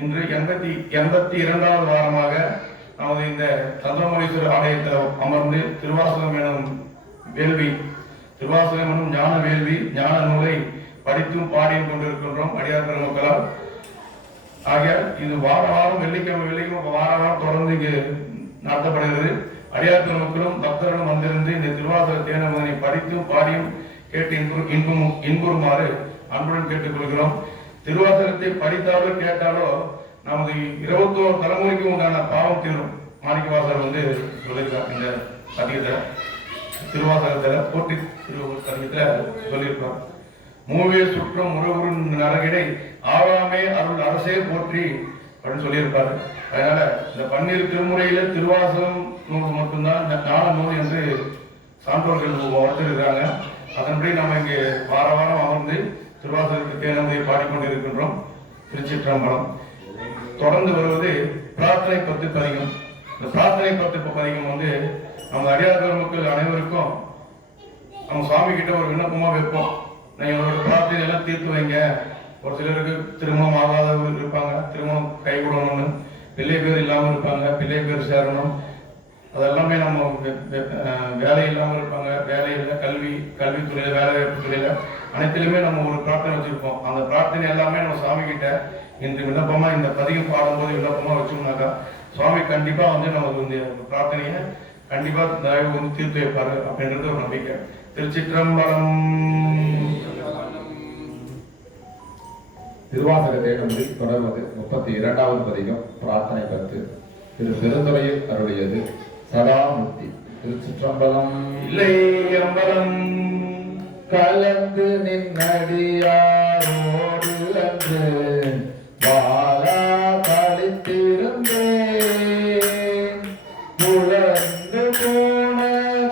இன்று 82வது வாரமாக நமது இந்த சந்திரமௌலீஸ்வரர் ஆலயத்தில் அமர்ந்து திருவாசகம் எனும் வேள்வி திருவாசகம் எனும் ஞான வேள்வி ஞான நூலை படித்தும் பாடியும் கொண்டிருக்கின்றோம் அடியார் பெருமக்களால். ஆகையால் இது வார வாரம் வெள்ளிக்கிழமை வார வாரம் தொடர்ந்து இங்கு நடத்தப்படுகிறது. அடியார் பெருமக்களும் பக்தர்களும் வந்திருந்து இந்த திருவாசக தேனமதனை படித்தும் பாடியும் கேட்டு இன்புறுமாறு அன்புடன் கேட்டுக்கொள்கிறோம். திருவாசகத்தை படித்தாலோ கேட்டாலோ நமது 21 தலைமுறைக்கு உண்டான பாவம் தீரும். மாணிக்கவாசகர் சொல்லியிருக்கார் இந்த பதிகத்துல திருவாசகத்துல போட்டி திருவத்துல சொல்லியிருக்கார். மூவே சுற்றம் உறவுரு நரகிடை ஆகாமே அருள் அரசே போற்றி அப்படின்னு சொல்லியிருப்பாரு. அதனால இந்த 12 திருமுறையில திருவாசகம் நூல் மட்டும்தான் ஞான நூல் என்று சான்றோர்கள் வளர்த்திருக்கிறாங்க. அதன்படி நம்ம இங்கே வார வாரம் அமர்ந்து திருவாசகத்துக்கு தேனமுதை பாடிக்கொண்டிருக்கின்றோம். திருச்சிற்றம்பலம். தொடர்ந்து வருவது பிரார்த்தனை பத்து பதிகம். இந்த பிரார்த்தனை பத்து பதிகம் நம்ம அடியார் பெருமக்கள் அனைவருக்கும் நம்ம சுவாமி கிட்ட ஒரு விண்ணப்பமா வைப்போம். எங்களோட பிரார்த்தனை எல்லாம் தீர்த்து வைங்க. ஒரு சிலருக்கு திருமணம் ஆகாதவர்கள் இருப்பாங்க, திருமணம் கைகூடணும்னு, பிள்ளை பேர் இல்லாமல் இருப்பாங்க, பிள்ளை பேர் சேரணும், அதெல்லாமே நம்ம வேலை இல்லாமல் இருப்பாங்க, வேலையில் கல்வித்துறையில வேலைவாய்ப்பு துறையில அனைத்திலுமே நம்ம ஒரு பிரார்த்தனை வச்சிருப்போம். அந்த பிரார்த்தனை எல்லாமே நம்ம சுவாமி கிட்ட இந்த விண்ணப்பமா இந்த பதிகம் பாடும்போது விண்ணப்பமா வச்சோம்னாக்கா சுவாமி கண்டிப்பா நமக்கு இந்த பிரார்த்தனையை கண்டிப்பா தயவு தீர்த்து வைப்பாரு அப்படின்றது ஒரு நம்பிக்கை. திருச்சிற்றம்பலம். திருவாசக தேனமுதை தொடர்வது 32வது பதிகம் பிரார்த்தனை 10. திரு பெருந்துறையில் அருளியது சதாமுக்தி. திருச்சிற்றம்பலம். இல்லை அம்பலம் கலந்து நின்னடியாரோடு என்று வாழா கழித்திருந்தேன். புலர்ந்து போன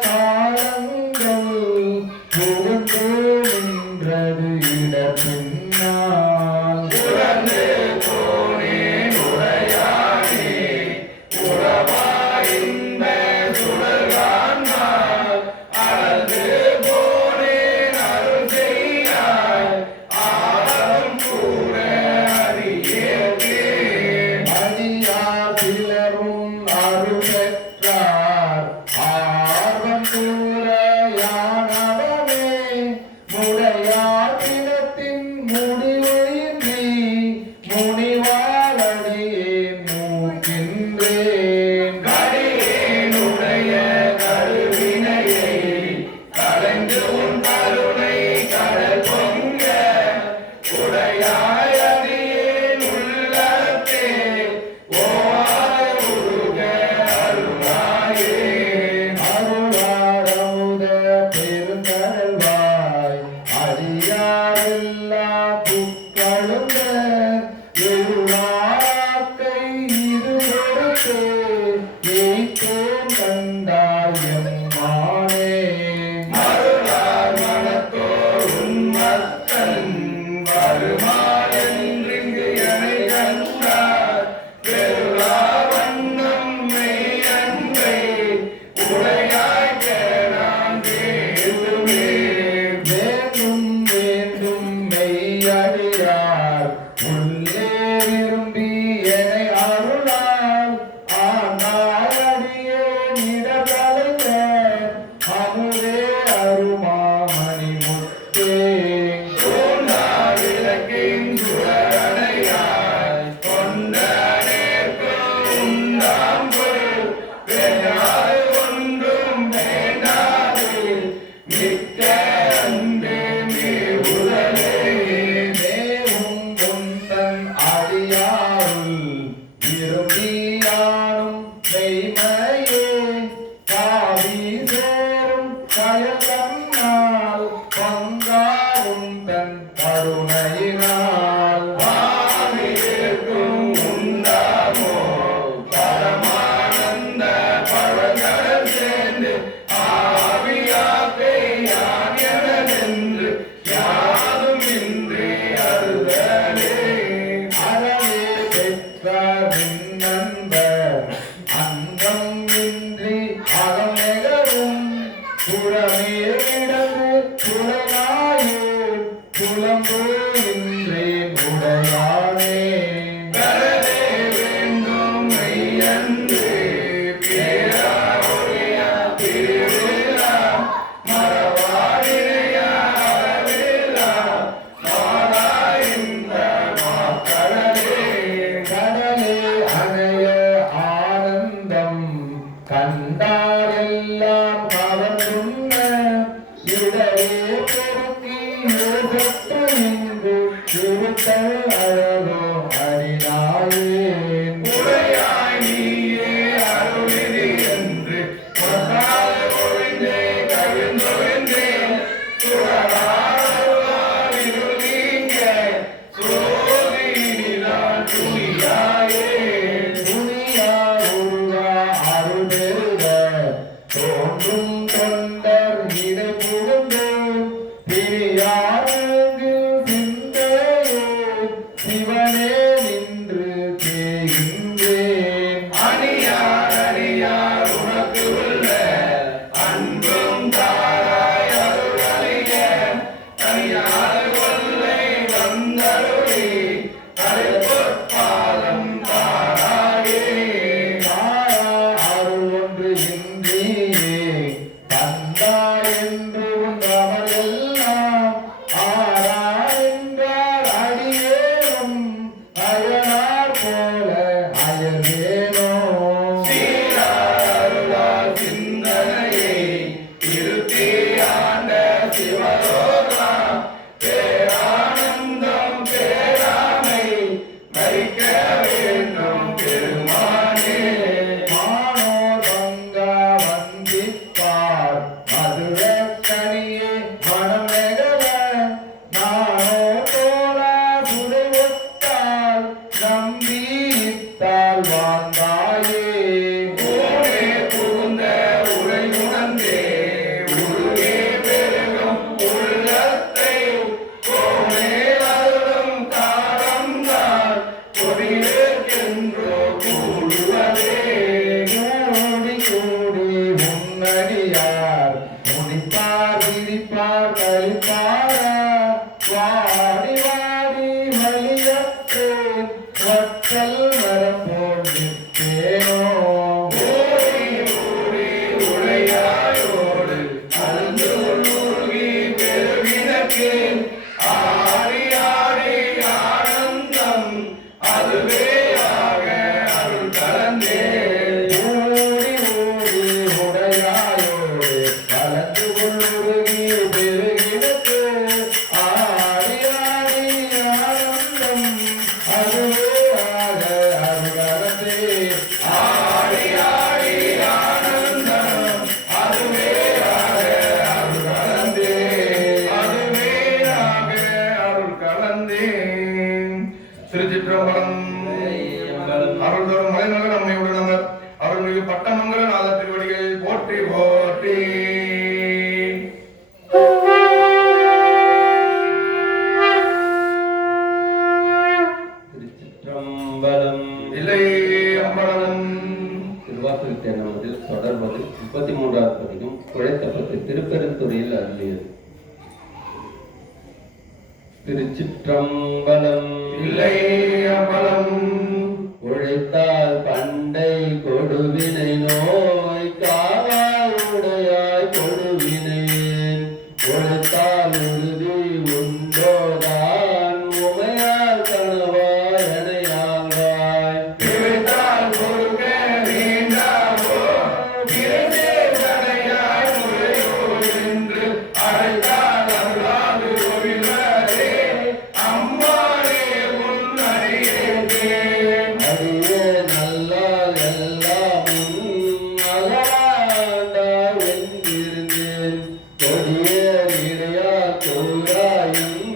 காலங்கள் புகுந்து நின்றது இடப்பின்னால். உறந்து போனேன் உரையானே உறவாயின்ப சுடர்காண்பார். அறந்து போனேன் அருள் செய்யாய் ஆரம் கூற அறியேன். அடியார் சிலரும் அருள் பெற்றார் ஆர்வம் கூற யானவனே. முடையார் தினத்தின் முடிவின்றி முனிவாளடியேன் மூக்கின்றேன். கடியேனுடைய கருவினையை கலைந்து உன் கருணை கடல் பொங்க உடையாய் அடியேன் உள்ளத்தே ஓவாய் உருக அருளாயே. அருளாரமுத பெருங்கடல்வாய் அறியாரெல்லாம் புக்கழுந்த இருளாக்கை இருவருக்கே எய்த்தோம் கண்டாய் எம்மானே. அருளார் மனத்தோர் உன்மத்தன் வருமானென்றிங்கு எனை கண்டார். பெருளா வண்ணம் மெய்யன்பை உடையாய் கேளான் வேண்டுமே. வேண்டும் வேண்டும் மெய்யடியார் உள்ளே விரும்பி என்னை அருளால் ஆண்டாயடியே நிடகலைந்த அமுதே அருமாமணி முத்தே. தூண்டார் விளக்கின் சுடரணையாய் கொண்ட நேர்க்கும் உண்டாம் பொருள் வேண்டாய் ஒன்றும் வேண்டாது மிக்க அன்பே மே உடலே. மேவும் உந்தன் அடியாருள் விரும்பியானும் மெய்மையே காவி சேரும் கயல் பங்காரும் தன் கருணையினால். ஆவிருக்கும் உண்டாமோ பரமானந்த பழங்கடல் சேர்ந்து ஆவியாக்கை யான் எனதென்று யாதும் இன்றி அருளலே. அறவே பெற்ற நண்பர் அங்கம் இன்றி அகம் நெகவும் புறமே கிடந்து புலனாயே புலம்போகின்றேன் உடையானே. கரலே வேண்டும் மெய்யன்று பேரா ஒழியா திருவிழா மரவாடினையா அறவில்லா மாதா இந்த மாக்கடலே. கடலே அணைய ஆனந்தம் கண்டாரெல்லாம் கவர்ந்துண்ண இடரே பெருக்கி யோகத்து நின்று திருத்தல் அழகோ அறிநாயேன். உடையாய் நீயே அருளிதி என்று சொன்னால் ஒழிந்தே கவிழ்ந்தொழிந்தேன். சுடராருளால் இருள் நீங்க சோதியினால் துணியாயே. துணியா உருவா அருள் பெருக தோன்றும் தொண்டர் இடை புகுந்து பிரியார் சிந்தையே சிவனே வந்தேன். திருச்சிற்றம்பலம். அருள் தரும் மலைநகர் அம்மையுடனவர் அருள்மிகு பட்டமங்கல நாத திருவடிகள் போற்றி போற்றி. இல்லை அம்பலம். திருவாசகத் தேனமதில் தொடர்வது 33வது பதிகம் குழைத்தப்பட்டு திருப்பெருந்துறையில் அருளியது. திருச்சிற்றம்பலம். இல்லை அம்பலம். உழைத்தால் பண்டை கொடுவினை நோய் காவாருடையாய் கொடுவினையேன் உழைத்தால் உறுதி உண்டோதான் உமையால் கணவாய் எனையாள்வாய் பிழைத்தால் பொறுக்க வேண்டாமோ பிறந்தே தடையாய் முறையோ என்று அழைத்தால் அருளாது ஒழிவரே அம்மானே உன் அடியேன். அடியே நல்லால் எல்லாமும் அகலாண்டாய் வென்றிருந்தேன் கொடிய இடையா தோராயும்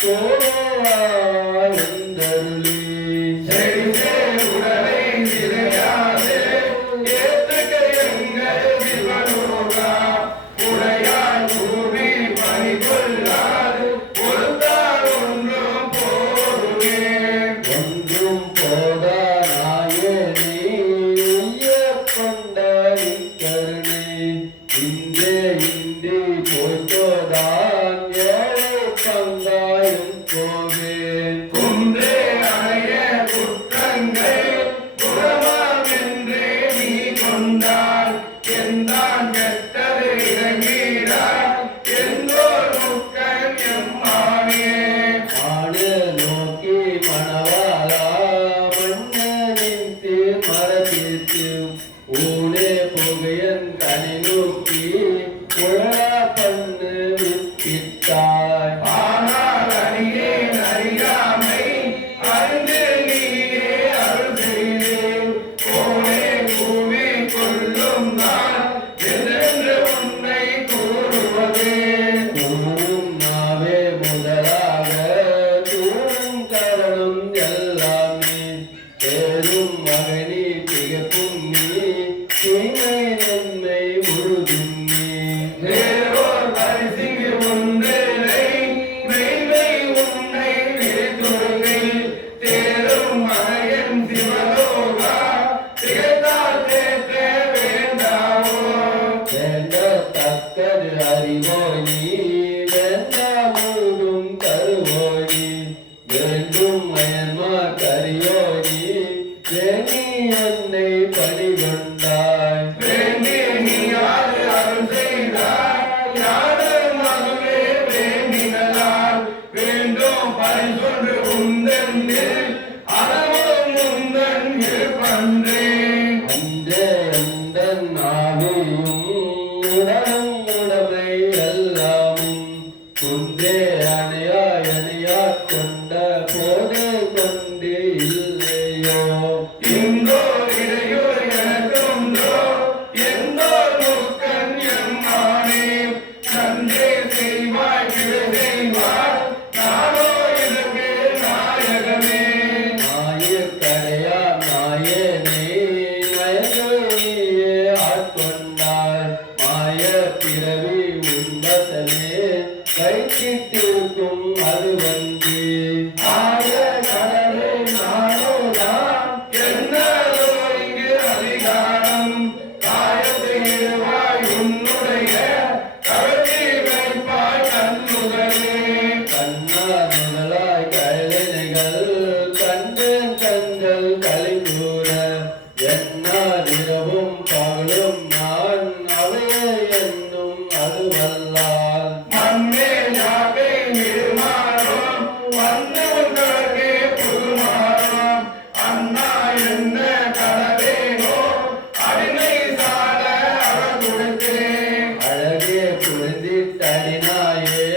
தோராய் வெந்தருளி செடிசே உடலை சிறையாது ஏற்றுக்க எங்கள் சிவலோகா உடையாய் கூவி பணி கொள்ளாது பொறுத்தால் ஒன்றும் போருமே. ஒன்றும் போதானாயே நீ கொண்ட கருணை இன்றே இன்றி போய்த்தோதான் ஏழை பங்காயும் போவேன் குன்றே அணைய குற்றங்கள் புறமாமென்றே நீ கொண்டால் எந்தான் கெட்டது இறங்கீடாய் எந்தோர் முக்கன் எம்மானே. ஆடு நோக்கி மணவாளா மன்னனின் தீர்மரத்திற்கு ஊனே புகையன் கனி நோக்கி உழலா பண்ணு விற்பித்தாய் ஆனால் அடியேன் அறியாமை அறிந்து நீயே அருள் செய்து கோனே கூவி கொள்ளும் நான் என்றென்று உன்னை கூறுவதே. கூறும் நாவே முதலாக கூறும் கரணம் எல்லாமே தேரும் மகனி திகப்பும் நீ தீமை நன்மை முழுதும் நீ தேரோர் பரிசிங்கு ஒன்றில்லை மெய்மை உன்னை விழித்துருகை தேரும் மகையன் சிவலோகா திகழ்ந்தால் தேற்ற வேண்டாவோ. வேண்டத்தக்கது அறிவோய் நீ வேண்ட முழுதும் தருவோய் நீ வேண்டும் அயன்மா கரியோய் நீ வேணி என்னை பணிகொண்டாய் வேண்டி நீ யாது அருள் செய்தாய் யாரும் அதுவே வேண்டினலால் வேண்டும் பரிசொன்று உந்தென்னில் அறவும் உந்தன் இருப்பன்றே. அன்றே அந்தன் ஆவியும் உடலும் உடமை எல்லாமும் குன்றே அணையாய் அணையாக் கொண்ட போதே கொண்டு இல்லையோ இங்கோ இடையூறு எனக்குண்டோ எந்தோ முக்கன் எம்மானே. நன்றே செய்வாய் கிளை செய்வாய் நானோ இதற்கு நாயகமே. நாயக்கடையா நாயனே நயனையே ஆட்கொண்டாய் மாய பிறவி உண்டசனே கைக்கிட்டிருக்கும் அது வந்து ஆய கடலே நானோதான் என்னதோ இங்கு அதிகாரம் காயத்தை இடுவாய் உன்னுடைய கழுத்தி வைப்பாய் கண்ணுதலே. கண்ணார் முதலாய் கழலைகள் கண்டு கண்கள் கலைகூற என்னாதிரவும் பகலும் நான் அவையே என்னும் அது வல்லால் மண்ணே யாவை விடுமாறும் வந்து உங்களுக்கே புதுமாறும் அண்ணா என்ன கடவேனோ அடிமை சால அவர் கொடுத்தேன். அழகே புரிந்திட்டடினாயே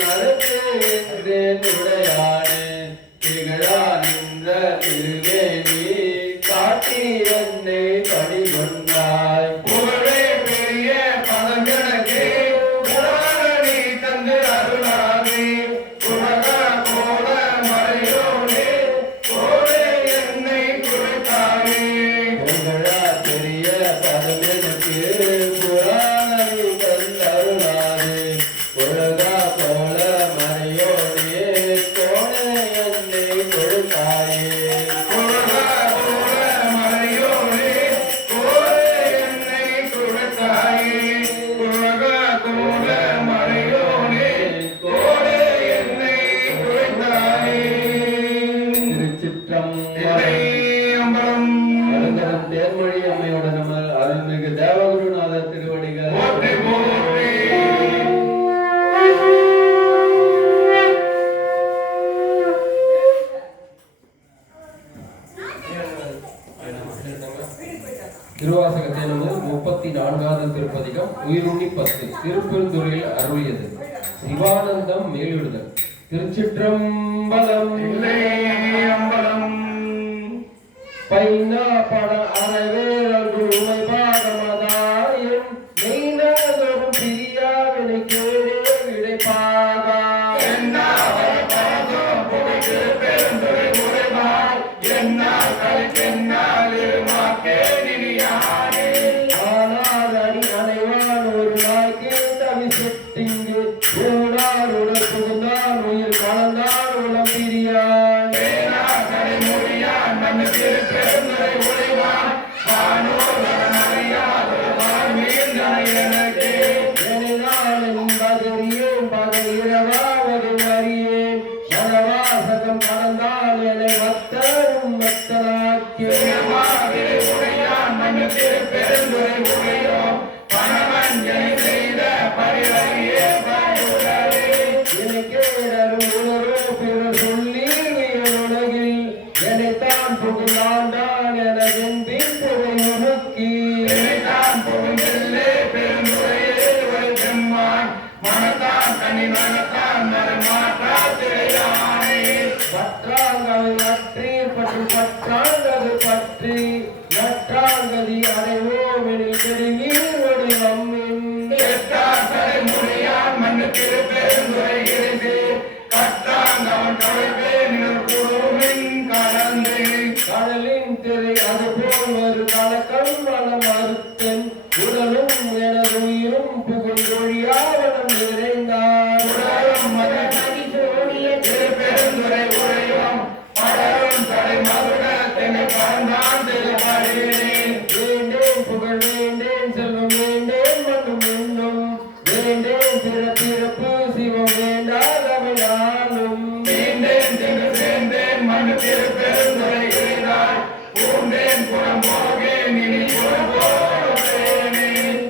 நடத்து என்றேன் உடையானே திகழா என்னை கொடுத்தாயே கோல கோல மலையோனே கோலே என்னை கொடுத்தாயே கோல கோல மலையோனே கோலே என்னை கொடுத்தாயே திருச்சிற்றம்பலம் அருந்தரம் தேர்மொழி அம்மையோட நம்ம அருள்மிகு தேவகுருநாதர் திருவடிகள் போற்றி போற்றி திருவாசகத்தை நம்ம 34வது திருப்பதிகம் உயிருண்ணி 10 திருப்பெருந்துறையில் அருளியது சிவானந்தம் மேலிடுதல் திருச்சிற்றம்பலம் இல்லை அம்பலம் பைனா பட அறவேரல் உமை பாகமதாயின் மெய்னாதோறும் பிரியாவினை கேடே விடைப்பாதா ஆனால் அடி அனைவான் ஒரு நாய் கேட்ட விசிட்டிங்கு ஊடார் உடல் புகுந்தான் உயிர் கலந்தான் உளம் பிரியான் எனினால் என்பதறியேன் பகல் இரவாவது அறியேன் மனவாசகம் கடந்தால் என்னை மத்தரும் மத்தனாக்கேன் எனக்கேடரும் உணரோ பிறர் சொல்லி உலகில் என்னைத்தான் புகுந்தாண்டான் எனதென் பின் புகை முறுக்கி பற்றாங்கவை நற்றீர் பற்றி பற்றாங்கது பற்றி நற்றாங்கதி அடைவோமெனில் தெரிவீர் ஒடு நம்மின் கடலின் திரை அதுபோல் ஒரு கலக்கம் வளம் அறுத்தன் உடலும் எனது உயிரும் புகுந்தொழியாவனம் நிறைந்தான் வேண்டேன் புகழ் வேண்டேன் செல்வம் வேண்டேன் மற்றும் இன்னும் வேண்டேன் பிறப்பிறப்பு சிவம் வேண்டாதவை நானும்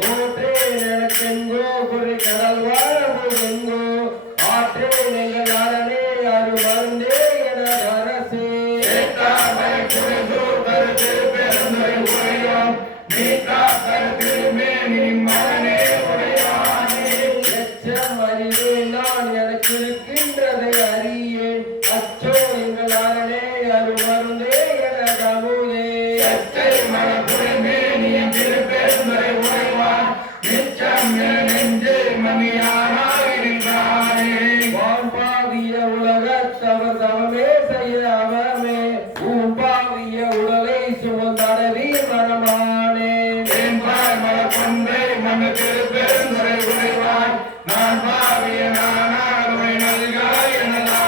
போற்றேன் எனக்கெங்கோ குறை கடல் வாழ்வெங்கோ ஆற்றேன் எங்கள் அரணே அரு மருந்தே என அரசே எச்சம் அறிவேன் நான் எனக்கு இருக்கின்றதை அறியேன் அச்சோ எங்கள் அரணே அரு மருந்தே என தமுதே வான்பாவிய உலகத்தவர் தவமே செய்ய அவமே ஊன்பாவிய உடலை சுமந்தடவி மனமானே தேம்பால் மலர் கொன்றை மண்ணு பெருந்தொரு உறைவாய் நான் பாவிய நானால் உனை நல்காய் எனலாமே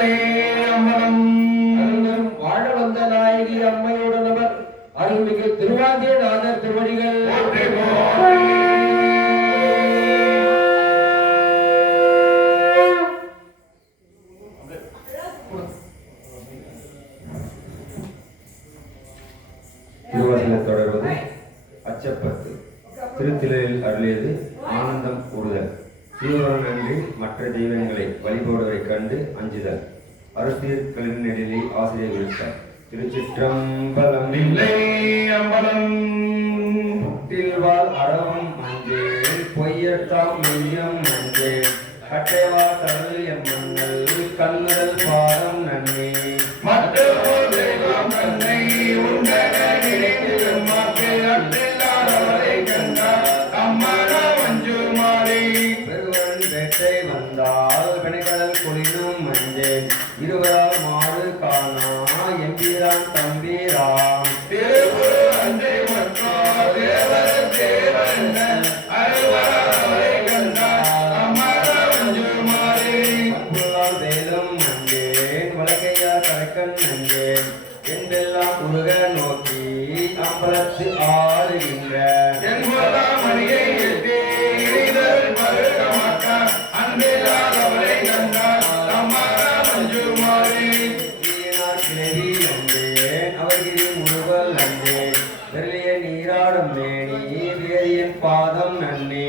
திருச்சிற்றம்பலம் அருளும் வாழ வந்த நாயகி அம்மையோட நபர் அருள்மிகு திருவாதியநாதர் திருவடிகள் திருவாசகம் தொடர்வது அச்சப்பத்து திருத்திலையில் அருளியது ஆனந்தம் கூறுதல் தீவிரம் நன்றி மற்ற தெய்வங்களை வழிபடுவதை கண்டு அஞ்சுதல் அரசியற்களின் நெடிலை ஆசிரியர் விழுத்தார் திருச்சிற்றம்பலம் தில்வால் அறவம் மஞ்சேல் பொய்யத்தாம் மெய்யம் மஞ்சேல் கட்டைவா கடல் என் மன்னல் கல்லுடல் பாதம் நன்னே கண்டார் அம்மன மஞ்சு மாறி பெருவன் வேட்டை வந்தால் வினைகடல் கொளினும் மஞ்சேன் இருவரால் மாடு காணா எம்பிரான் தம்பிரான் வேலும் மஞ்சேன் வழக்கையார் கணக்கன் நஞ்சேன் என்றெல்லாம் உருக நோக்கி அம்பலத்து ஆடுகின்ற கிளவி அந்தேன் அவர்கிரி முருகல் அந்தேன் வெள்ளிய நீராடும் மேனி வேதியின் பாதம் நன்னே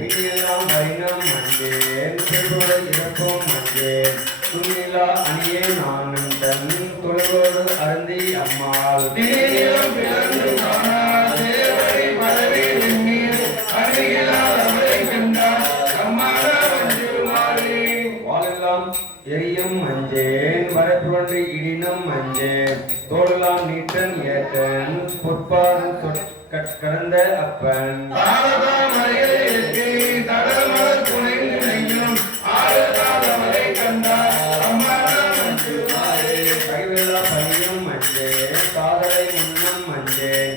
பின்னெல்லாம் வைனம் மஞ்சேன் பெருவரை இறக்கும் மஞ்சேன் துணிலா அணியே நானும் தன் தொழுவோடு அருந்தி அம்மாள் வாழெல்லாம் எரியும் மஞ்சேன் வரப்புரண்டு இடினும் மஞ்சேன் தோழலாம் நீட்டன் ஏற்றன் பொற்பாதம் கடந்த அப்பன் கைவேளா பணியும் மஞ்சேன் காதலை முன்னம் மஞ்சேன்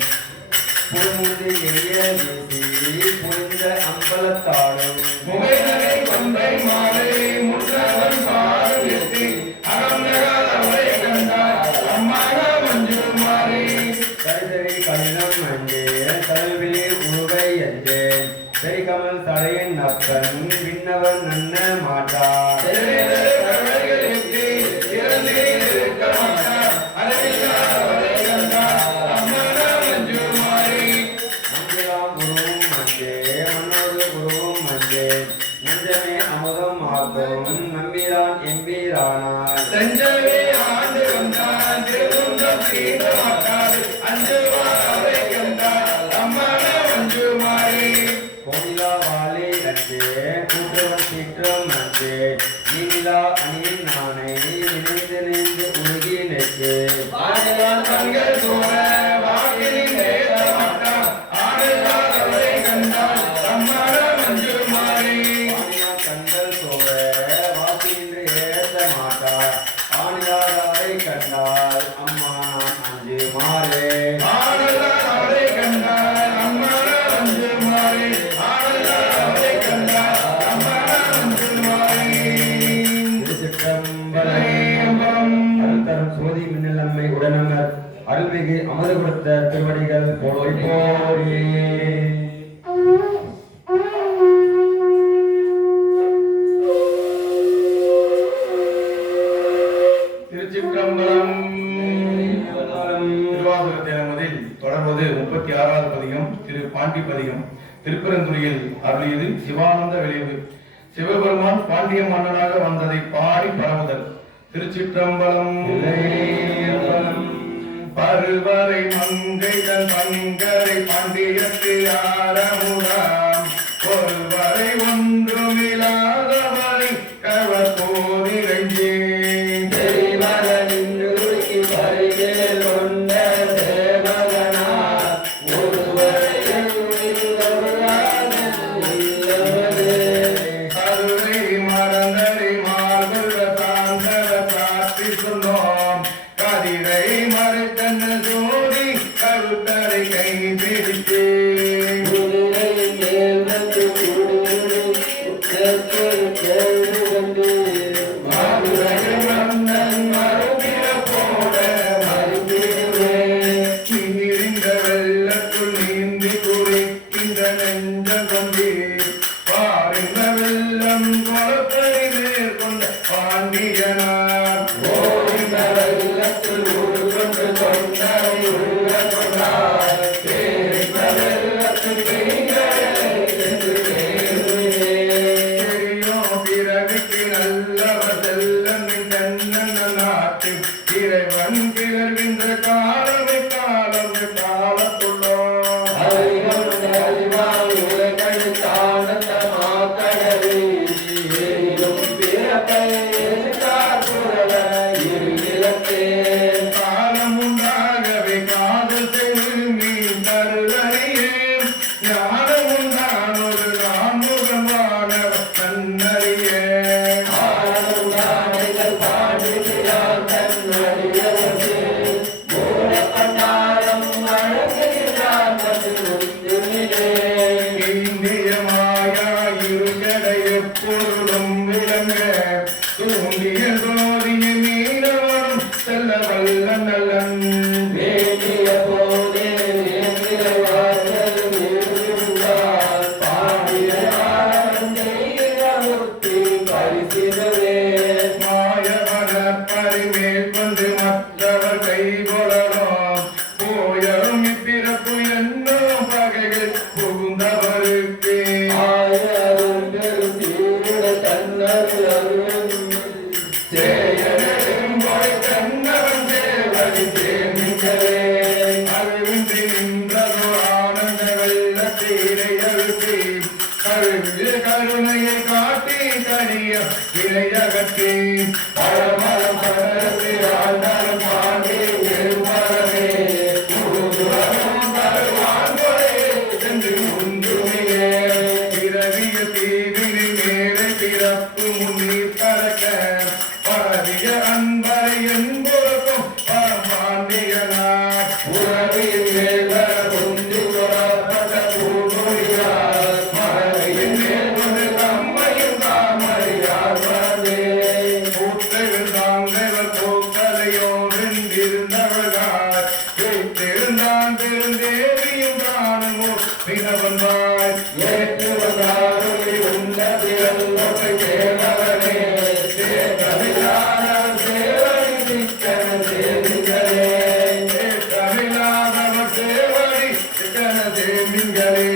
புழுமுந்து எரிய வீசி புனிந்த அம்பலத்தாடும் சரிசரி கடினம் மஞ்சேன் கல்விலே உருவை அஞ்சேன் சரிகமல் தலையின் அப்பன் விண்ணவர் நன்ன மாட்டார் மஞ்சளாம் குருவும் மஞ்சே மன்னோடு குருவும் மஞ்சே நஞ்சமே அமுதம் ஆகும் நம்பிரான் எம்பிரானார் கோணிலா வாழை அஞ்சே கூற்றவன் சீற்றம் அஞ்சே நீலா அணியின் நானை நினைந்து நினைந்து உருகி நெச்சு கண்கள் சோழ வாசின்று ஏற்ற மாட்டார் ஆணியாரை கண்டால் அம்மா நான் அஞ்சு மாறே சோதி மின்னலம்மை உடனமர் அருள்மிகு அமது கொடுத்த திருவடிகள் போய் போயே திருச்சிற்றம்பலம். திருவாசகத்தை நமதில் தொடர்வது 36வது பதிகம் திரு பாண்டி பதிகம். திருப்பெருந்துறையில் அருளியது சிவானந்த விளைவு. சிவபெருமான் பாண்டிய மன்னனாக வந்ததை பாடி பரவுதல். திருச்சிற்றம்பலம். பருவரை மங்கைதன் பங்கரை பாண்டியத்து ஆரமுதாம் ஒருவரை ஒன்றுமில்லாதவரை கவர் போதிரஞ்சே பிறப்பை காப்புறவ இரு இலக்கே எனக்கு பழமரம் படர்ந்து ஆண்டாலும் பாண்டி எழுமரமே உருதுவரும் பருவான் கொடை என்று உண்டுமையே பிறவிய தீவினை மேலே பிறப்பு முன்னீர் கலக்க பரவிய அன்பரை என்பொருக்கும் பரமாண்டியனா உறவின் மேல குந்து உறப்பட்ட பூமொழியார் மரவியின் மேல் ஒரு தம்மையும் தாமரையார் வரவே பூத்தைகள் தாங்கள் பூக்களையோ வென்றிருந்தவர்கள் வைத்திருந்தான் பெருந்தேவியும் தானுமோ பிறவந்தாய் ஏற்றுவதாருளி உள்ள திறன் ஒற்றை தேவனே தமிழாதவர் சேவடி சிக்கன சேமிங்களே தமிழாதவர் சேவடி சிக்கன சேமிங்களே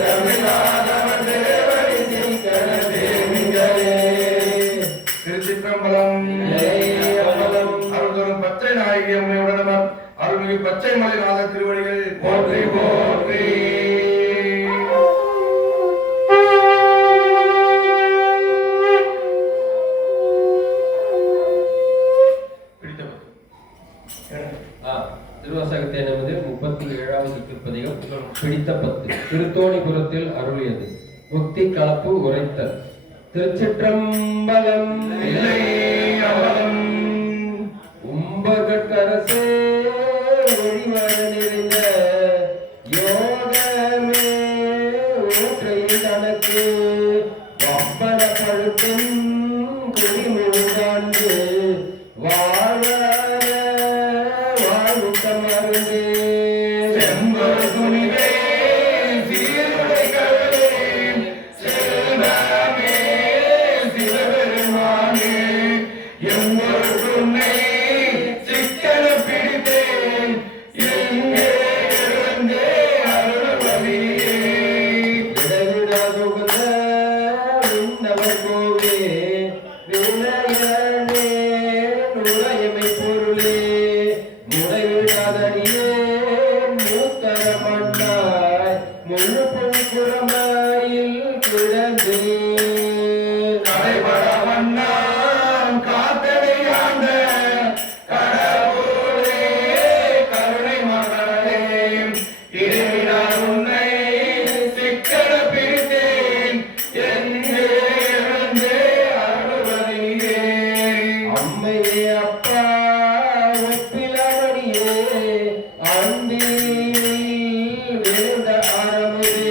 தமிழாதவர் சேவடி சிக்கன சேமிங்களே திருச்சிற்றம்பலம் அருள்தரும் பச்சை நாயகி அம்மையுடனவர் அருள்மிகு பச்சை மலைநாத திருவடிகள் போற்றி போற்றி திருவாசகத்தை நமது 37வது திருப்பதிகம் பிடித்த 10 திருத்தோணிபுரத்தில் அருளியது முக்தி கலப்பு உரைத்தல் திருச்சிற்றம்பலம் உம்பகரசே ஒளிவர நிறைந்த யோகமே ஊற்றையில் தனக்கு வப்பன பழுத்தும் குடிமுழுதாண்டு வாழ வாழ்வுட்டமருந்தே செம்பொரு துணிவே சீருடை கழலே செல்வமே சிவபெருமானே எம்பொரு துணை சிக்கன பிடித்தேன் எங்கே இருந்தே அருள்வழியே இடவிடாதுகந்த விண்ணவர் கோவே வினயனே நுழையமை பொருளே முறைவிடாதடியே மூத்தர மண்ணாய் முழு பொன்குறமாயில் கிடந்தே நடைபட வண்ணாம் காத்தடையாண்ட கடவுளே கருணை மகளே இறைவினால் உன்னை சிக்கன பிடித்தேன் எங்கே இருந்தே அருள்வழியே அம்மையே அப்பா ஒப்பிலமணியே அன்பில் விழுந்த அறமுதே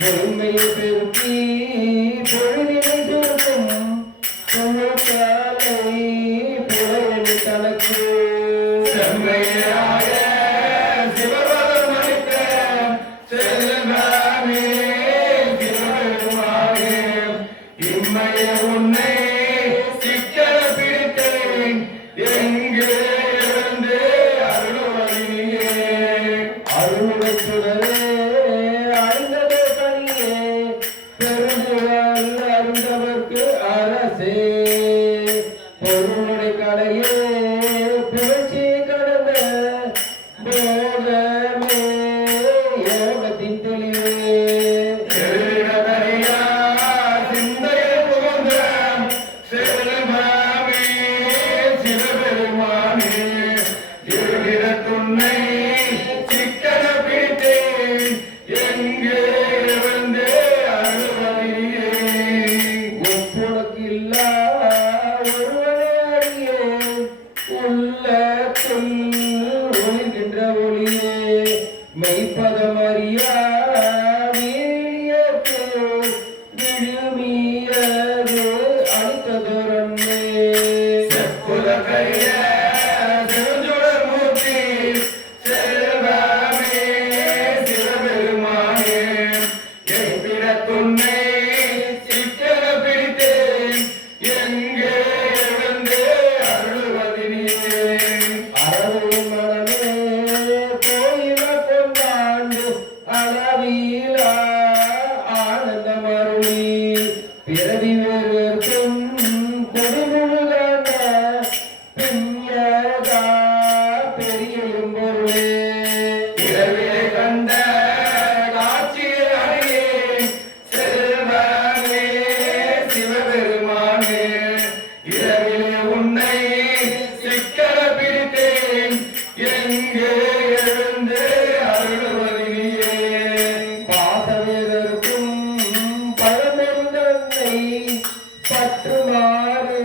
பொறுமையை பெருக்கி பொழுதினை சுருக்கும் பொழுக்காலை புலவனி தனக்கு செம்மையாய சிவபதம் அளித்த செல்வமே சிவபெருமானே இம்மைய உன்னை சிக்கன பிடித்தேன் எங்கே இருந்து அருள்வழியே அருளுடன் சுடரே அருந்ததே கனியே பெருந்துழல் அருந்தவர்க்கு அரசே பொருளுடைய கலையே புகழ்ச்சி கடந்த போகமே யோகத்தின் தெளிவே செல்வதறியா சிந்தையை புகுந்த செல்வமே சிவபெருமானே இருகிடத்துன்னை சிக்கன பிடித்தேன் எங்கே இருந்தே அருள்வழியே ஒப்புணக்கில்லா ஒருவனே அறியே உள்ளத்துள் ஒளிர்கின்ற ஒளியே மெய்ப்பதமறியா வீரியத்து விழுமியது அளித்ததொரன்மே செப்புலகைய செஞ்சுடர் மூர்த்தி செல்வமே சிவபெருமானே எப்பிடத்துன்னை சிக்கன பிடித்தேன் எங்கே இருந்து அருள்வழியே அறவின் மனமே கோயில கொண்டாண்டு அளவிலா ஆனந்தமருளி பிறவி வேறும் கொடிமுழுகாண்ட பிஞதா பெரிய பொருளே இரவிலே கண்ட காட்சியை அறியே செல்வமே சிவபெருமானே எங்கே எழுந்து அருள்வதியே பாசவேதற்கும் பழமெருந்தன்னை பற்றுமாறு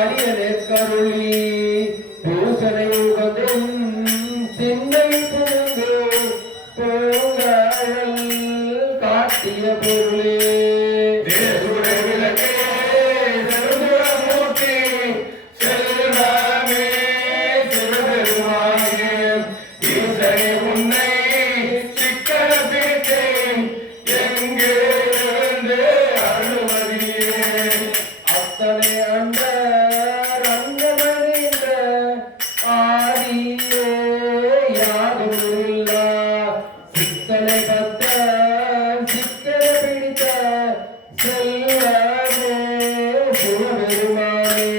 அடியனே கருளி பூசனை உகந்தும் சிந்தை புகுந்து பூங்கழல் காட்டிய பொருளே தேசுரை விளக்கே செருந்துரமூர்த்தி செல்வமே சிவபெருமானே ஈசனே உன்னை சிக்கன பிடித்தேன் எங்கே எழுந்து அருள்வதியே அத்தனை அண்டர் அண்டமணிந்த ஆதியே யாதுமில்லா சித்தனை பத்த சிக்கன பிடித்த செல்வமே சிவபெருமானே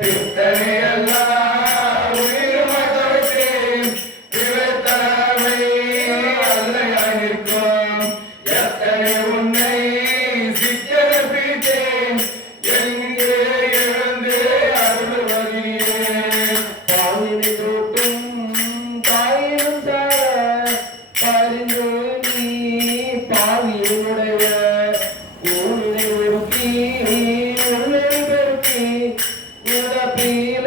பித்தனை எல்லாம் உயிர்மதவற்றேன் பிறத்தவை அல்லையாய் நிற்கும் எத்தனை உன்னை சிக்கன பிடித்தேன் எங்கே எழுந்து அருள்வதியே பாவினை தூட்டும் தாயினும் சார பரிந்து நீ பாவியினுடைய ஊனை ஒருக்கி உள்ளே பெருக்கி உடப்பீல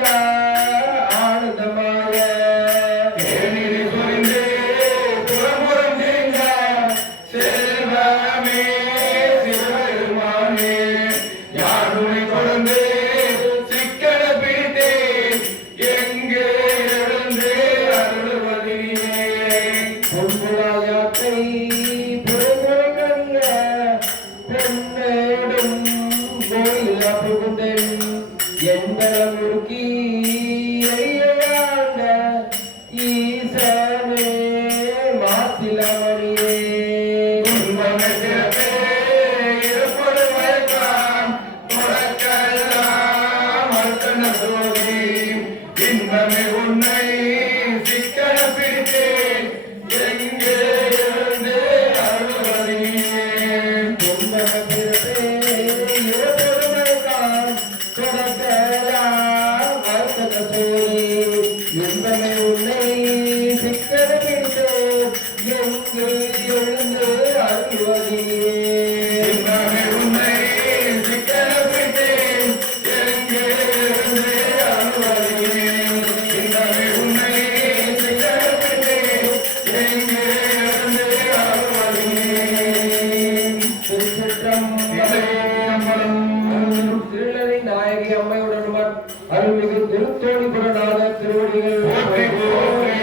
ஆனந்தமாக ஏனில் சொரிந்தே புறமுறம் செய்த செல்வமே சிவபெருமானே யாருனை தொடர்ந்து சிக்கன பிடித்தேன் எங்கே எழுந்து அருள்வதியே பொன்புலாயாத்தை புறமுறை கண்ட பொன்னேடும் கோயில் புகுந்தேன் என்பலம் உருக்கி ஐயாண்ட ஈசனே மாசிலமணியே துன்பமே சிறப்பே இருப்பது மயக்கம் தொடக்கலாம் அர்த்தன சோதி இன்பமே உன்னை சிக்கன பிடித்தேன் எங்கே எழுந்து அருள்வதியே துன்பம பிறப்பே இருபெருமைக்கான் தொடக்கலாம் அர்த்தன சோதி இன்பமே உன்னை சிக்கன பிடித்தோ எங்கு எழுந்து அருள்வதியே இன்பமே உன்னை சிக்கன பிடித்தேன் எங்கே எழுந்து அருள்வதியே இன்பமே உன்னை சிக்கன பிடித்தேன் எங்கே எழுந்து அருள்வதியே திருநெல்லை நாயகி அம்மையுடன் அருள்மிகு திருத்தோணிபுரநாத திருவடிகள் போற்றி போற்றி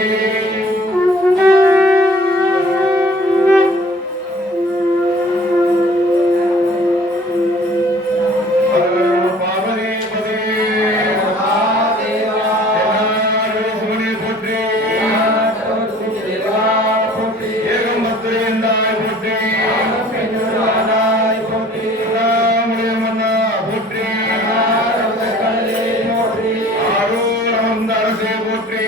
பார்வதி பதே போற்றி ஏகம் பத்திரை என்றாய் போற்றி ராமுடைய மன்னா போற்றி ஆரூர் அமர்ந்த அரசே போற்றி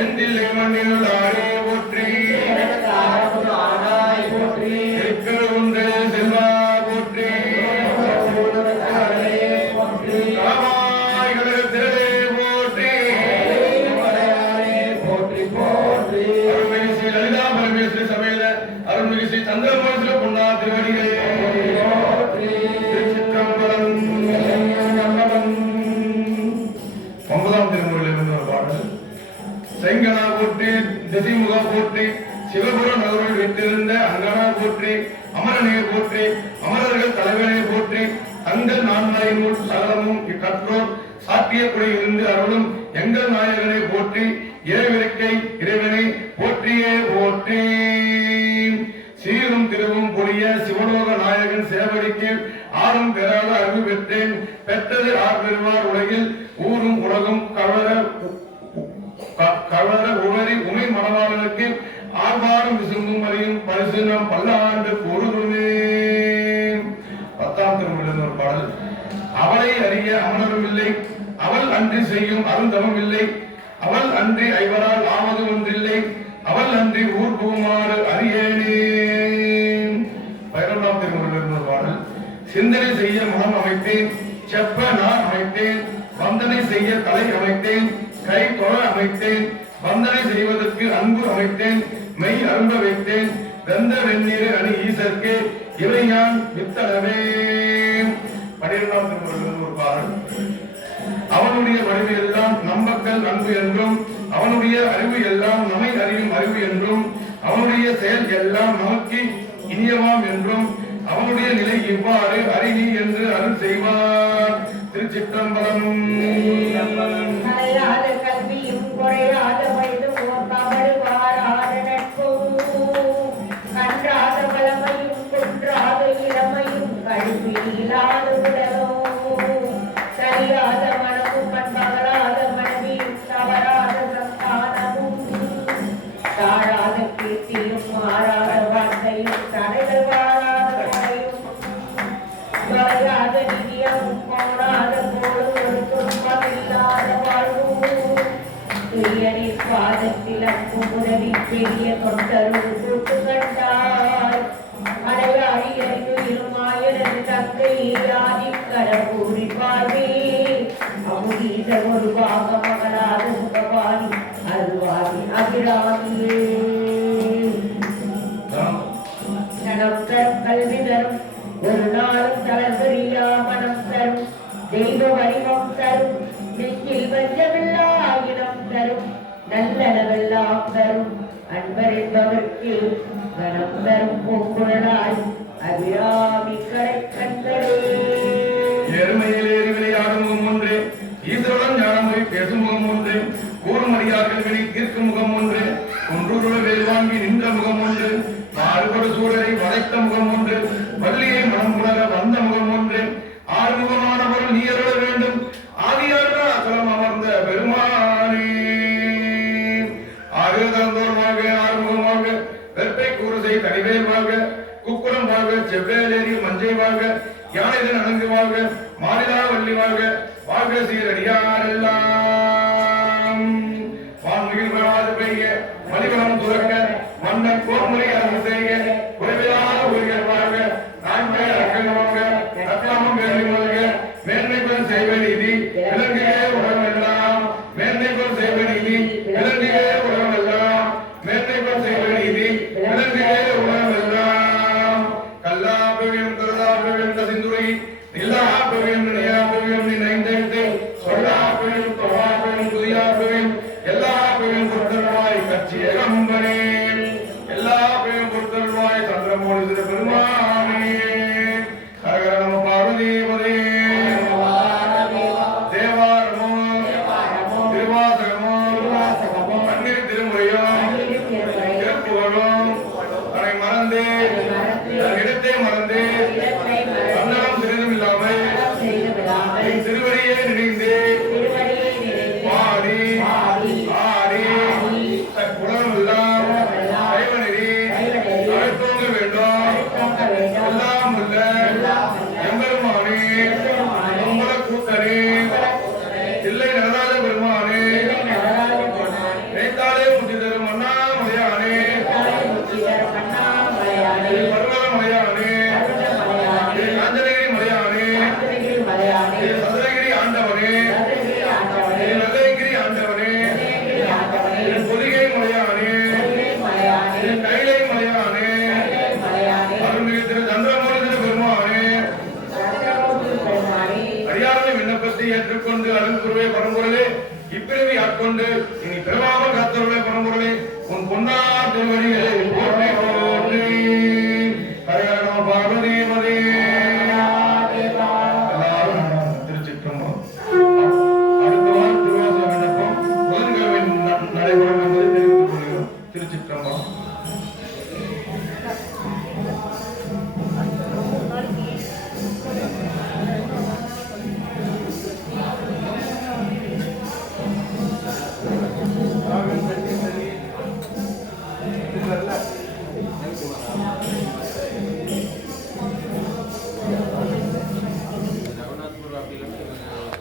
எந்தில்லை மண்ணில் ஆரே போற்றி திருக்கழுகுன்று செல்வா போற்றி காமாய் கடகத்திரளே போற்றி அருள்மிகு ஸ்ரீ லலிதா பரமேஸ்வரி சமேத அருள்மிகு ஸ்ரீ சந்திரமோகேஸ்வர பொன்னா திருவடிகளே திருச்சிற்றம்பலம். 9ஆம் திருமுறையிலிருந்து ஒரு பாடல். செங்கனா போற்றி திசைமுகா போற்றி சிவபுர நகரில் வைத்திருந்த அங்கனா போற்றி அமரனே போற்றி அமரர்கள் தலைவனே போற்றி தங்கள் நான்மறையினுள் சகலமும் கற்றோர் சாத்தியக்குறை இருந்து அருளும் எங்கள் நாயகனை போற்றி ஏவிருக்கை இறைவனை போற்றியே போற்றி சீரும் திருவும் பொழிய சிவலோக நாயகன் சேவடிக்கு ஆறும் பெறாத அறிவு பெற்றேன் பெற்றது ஆர் பெறுவார் உலகில் ஊரும் உலகம் கவர உவரி உமை மணவாளனுக்கு ஆர்வாரும் விசும்பும் அறியும் பரிசு நாம் பல்லாண்டு கூறுதுமே. 10ஆம் திருமுறையில் ஒரு பாடல். அவளை அறிய அமரரும் இல்லை, அவள் அன்றி செய்யும் அருந்தவம் இல்லை, அவள் அன்றி ஐவரால் ஆவது ஒன்றில்லை, அவள் அன்றி ஊர் புகுமாறு அறியேனே. 11ஆம் திருமுறையில் ஒரு பாடல். சிந்தனை செய்ய மனம் அமைத்தேன், செப்ப நான் அமைத்தேன், வந்தனை செய்ய தலை அமைத்தேன், கை தொழ அமைத்தேன், வந்தனை செய்வதற்கு அன்பு அமைத்தேன், மெய் அரும்ப வைத்தேன், வெந்த வெந்நீர் அணி ஈசற்கு இவை யான் வித்தனவே. 12ஆம் திருமுறையில் ஒரு பாடல். அவனுடைய வடிவு எல்லாம் நம்பக்கல் அன்பு என்றும், அவனுடைய அறிவு எல்லாம் நம்மை அறியும் அறிவு என்றும், அவனுடைய செயல் எல்லாம் நமக்கு இனியவாம் என்றும், அவனுடைய நிலை இவ்வாறு அறிவி என்று அருள் செய்வார். திருச்சிற்றம்பலம். கலையாத கல்வியும் குறையாத வயதும் தமிழ் வாராத நட்பும் கன்றாத வளமையும் குன்றாத இளமையும் கழிப்பில்லாத உடலும் சரியாத மனமும் பண்பகலாத மனைவியும் தவறாத சந்தானமும் தாழாத கீர்த்தியும் மாறாத வார்த்தையும் தடைகள் வாராத கொடையும் வரையாத நிதியமும் போனாத போலும் ஒரு துன்பமில்லாத வாழ்வும் துயரின் பாதத்தில் அன்பும் உதவி பெரிய தொண்டரும் கூட்டு கண்டாய் அடையாடி அறிவுயிருமாயனது தந்தை ஆதி கடவுரி பார்வே அமுதீத ஒரு பாக மகளாத சுகவாணி அருள்வாணி அபிராமியே தனம் தரும் கல்வி தரும் ஒரு நாளும் தளர்வரியா மனம் தரும் தெய்வ வடிவம் தரும் நெஞ்சில் வஞ்சமில்லா இனம் தரும் நல்லனவெல்லாம் தரும் அன்பர் என்பவர்க்கு கனம் தரும் பூங்குழலாய் அபிராமி கரை கண்டரே. எருமையில் ஏறி விளையாடும் முகம் ஒன்று, ஈஸ்வரன் ஞானம் போய் பேசும் முகம் ஒன்று, கூறும் அடியார்கள் வினை தீர்க்கும் முகம் ஒன்று, ஒன்றுருள வேல் வாங்கி நின்ற முகம் ஒன்று, மாறுபடு சூழலை வளைத்த முகம் ஒன்று, வள்ளியை மனம் உணர வந்த முகம் ஒன்று, ஆறுமுகமானவர் நீ அருள வேண்டும் ஆதியார்கள் அசலம் அமர்ந்த பெருமானே. ஆறு தந்தோர் வாழ்க, ஆறுமுகமாக வெப்பை கூறுசை தனிவேல் வாழ்க, குக்குரம் வாழ்க, செவ்வேலேரி மஞ்சை வாழ்க, யானைதன் அணங்கு வாழ்க, மாறிலா வள்ளி வாழ்க, வாழ்க சீரடியாரெல்லாம். வான்மிகில் வராது பெய்ய மலிவளம் துறக்க மன்னன் கோர்முறை அரசு செய்ய குறைவிலாத உயிர்கள் வாழ்க, நான்மை அக்கல் வாழ்க, ரத்தாமம் வேலை வாழ்க, மேன்மை பெண் செய்வ நீதி விலங்குகே உறவெல்லாம், மேன்மை பெண் செய்வ நீதி விலங்குகே உறவெல்லாம், மேன்மை பெண் செய்வ நீதி விலங்குகே உறவெல்லாம். கல்லாபவியம் கருதாபவியம் கசிந்துரை நில்லாபவியம் நினையாபவியம் நினைந்தெழுத்து சொல்லாபவியம் தொழாபவியம் துதியாபவியம் எல்லாபவியம் பொருத்தல்வாய் கட்சிய கம்பனே, எல்லாபவியம் பொருத்தல்வாய் சந்திரமோடி சிற பெருமானே. ஹரஹர நம பார்வதீபதே. தேவாரமோ திருவாசகமோ பன்னிரு திருமுறையும் திருப்புகழும் தன்னை மறந்து தன் இடத்தை மறந்து தன்னலம் சிறிதும் இல்லாமல் என் திருவடியே நினைந்து பாடி ஆடி தன் குணமெல்லாம் சைவநெறி அழைத்தோங்க வேண்டும் எல்லாம் உள்ள எம்பெருமானே அம்பல கூத்தனே இல்லை நடராஜ பெருமானே நினைத்தாலே முத்தி தரும் அண்ணாமலையானே பர்வத மலையானே காஞ்சனகிரி மலையானே சதுரகிரி ஆண்டவனே நல்லகிரி ஆண்டவனே பொதிகை மலையானே கைலை மலையானே அருள்மிகு திரு சந்திரமோகி பெருமானே அடியார்களை விண்ணப்பத்தை ஏற்றுக்கொண்டு அருள் குருவே பரம்பொருளே இப்பிறவி ஆட்கொண்டு